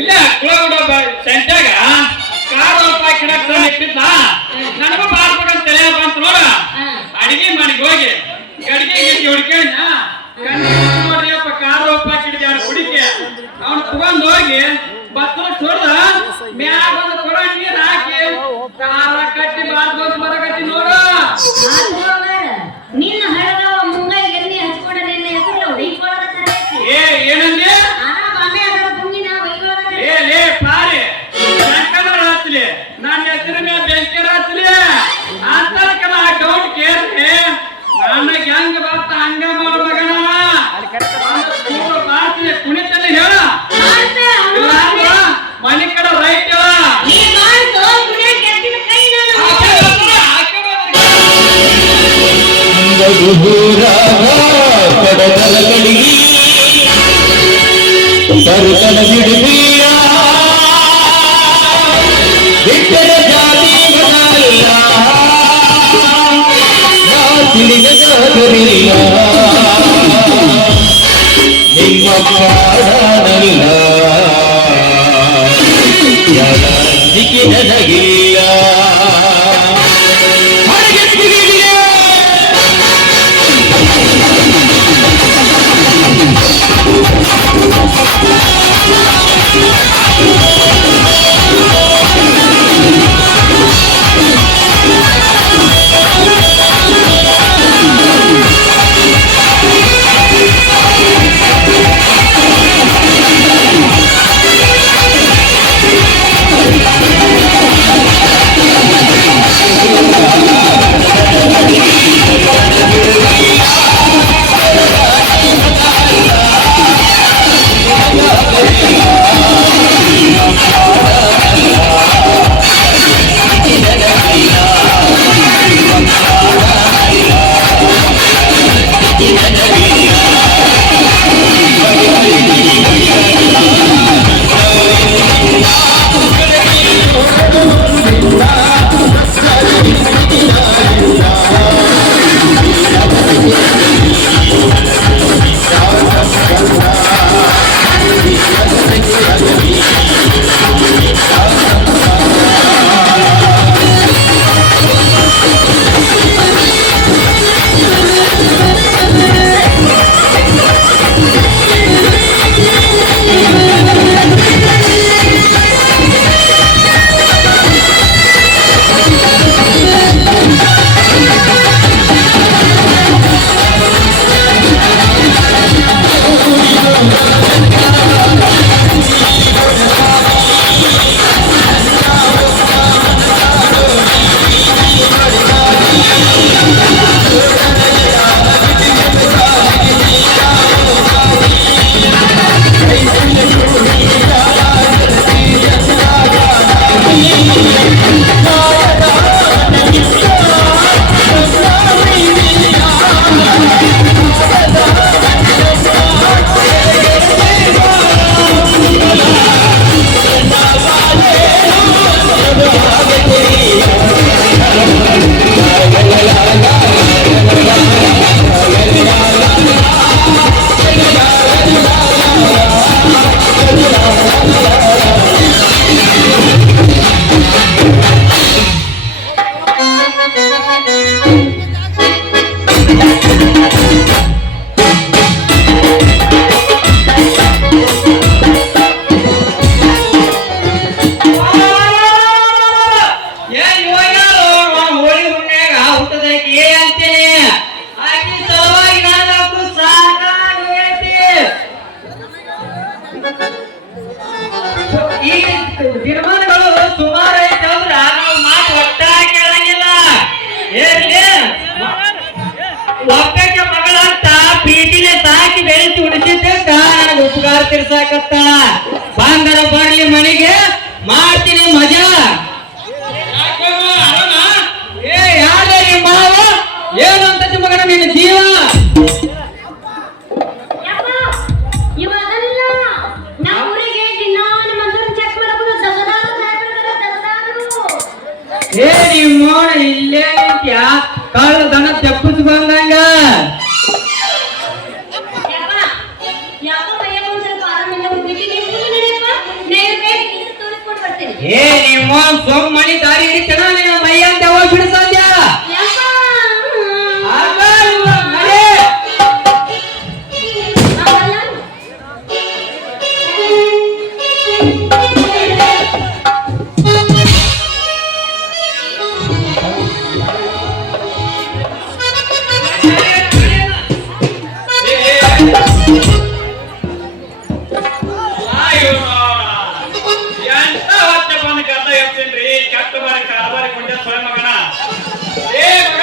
ಇಲ್ಲ ಕುಳಗುಡ ಸೆಂಟ್ಯಾಗ ಕಾರ್ ಒಪ್ಪ ಕಿಡಕ್ ಇಟ್ಟಿದ್ದ ನನಗೂ ಮಾಡ್ಬೇಕಂತ ತಲೆ ಬಂತ ನೋಡ ಅಡಿಗೆ ಮನೆಗೆ ಹೋಗಿ ಗಡಿಗೆ ಗಿಡಿಗೆ ಹೊಡ್ಕೊಂಡ ನೋಡ್ರಿಯಪ್ಪ ಕಾರ್ ಒಪ್ಪ ಕಿಡಿದ ಕುಡಿಕೆ ಅವನು ತಗೊಂಡ್ ಹೋಗಿ ಬತ್ತಲ ಸುಡ್ದ ಮ್ಯಾಗ ಒಂದು ಕೊಡ ನೀರ್ ಹಾಕಿ ಕಾರ ಕಟ್ಟಿ ಬಾರ್ಬೋದು ಬರಕಟ್ಟಿ ನೋಡು. ನಿನ್ನ ಹಳಗವ ಮುಂಗೈ ಎಣ್ಣೆ ಹಚ್ಕೊಂಡ ನಿನ್ನ ಹೆಸರು ಹೊಯ್ಕೊಳ್ಳೋದೈತಿ. ಏನಂದಿ ಬಾಮೆ ಅದರ ಗುಂಗಿನ ಹೊಯ್ಕೊಳ್ಳೋದೈತಿ. ಲೇ ಪಾರಿ ಸಂಕಟ ಹಚ್ಚಲಿ ನನ್ನ ಹೆಸರು ಮೇಲೆ ಬೆಂಕಿ ಹಚ್ಚಲಿ ಅಂತರ್ಕಲ್ಲ ಡೌಟ್ ಕೇಳಿ ನನಗೆ ಹೆಂಗ ಬರ್ತ ಹಂಗ ಮಾಡೋ ಮಗನ ಮಾಡ್ತೀನಿ ಕುಣಿತಲ್ಲಿ ಹೇಳ ಮನೆ ಕಡೆ ರೈಟ್ ಹೇಳ ನೀ ಮಾಡ್ಸೋ ದುನಿಯಾ ಕೆತ್ತಿನ ಕೈ ನಾನು ಕಡಗಲ ಕಡಿಗಿ ಕರುಕಲ ಬಿಡುವಿಯ ಬಿಟ್ಟರ ಜಾತಿ ಬದಲಿಲ್ಲ ತಿಳಿದ ಜಾಗರಿಲ್ಲ ನಿಮ್ಮ ಪಾಡನಲ್ಲ ಯಾರ ದಿಕ್ಕಿ ನನಗಿಲ್ಲ ಪ್ರೀತಿನ ಸಾಕಿ ಬೆಳೆಸಿ ಉಳಿಸಿದ್ದಕ್ಕ ನನಗೆ ಉಪಕಾರ ತೀರ್ಸಾಕತ್ತಾಳ ಬಂಗಾರ ಮನೆಗೆ ಮಾಡ್ತೀನಿ ಮಜಾ. ಯಾಕೆ ಆರಾಮ? ಏ ಯಾರೇ ನಿಮ್ಮ ಮಾವ? ಏನು ಅಂತ ಮಗನ ನಿನ್ನ ಜೀವ? ಯಪ್ಪ, ಇವಾಗೆಲ್ಲ ನಮ್ಮ ಊರಿಗೆ ದಿನಾನ ಮಂದಿರ ಚೆಕ್ ಮಾಡಬಹುದು ತಗದಾರು ಏ ನಿಮ್ಮ ಇಲ್ಲೇ ನಿಂತ್ಯಾ ಕಾಳು ದನ ತೆಪ್ಪಸ್ ಬಂದಂಗ. ಯಪ್ಪ ಯಾಕೋ ಮೈಯಾಗ ಒಂದ್ ಸ್ವಲ್ಪ ಆರಾಮಿಲ್ಲ ಹೋಗ್ಬಿಟ್ಟು ನೀವು ಮುಂದೆ ನಡೆಯಪ್ಪ ನೇರ ಬೇಗ ನೀರು ತೋರಿಸ್ಕೊಂಡು ಬರ್ತೀನಿ. ಏ ನಿಮ್ಮ ಸೊಮ್ ಮನಿ ದಾರಿ ಹಿಡಿತೇನ ನಿನ್ನ ಮೈ ಅಂತ ಹೋಗಿ ಬಿಡಿಸಾದ್ಯ. ಯಪ್ಪ ಆಗ ಇವ ಮನೆ ನಾವಲ್ಲ ಎಂತ ಹೊತ್ತೆ ಬಂದು ಗದ್ದ ಎತ್ತೇನ್ರಿ ಕೆಟ್ಟ ಬಾರಿ ಕಾರಬಾರಿ ಕೊಂಡ ಸ್ವಯಂ ಮಗನ. ಏ ಮಗ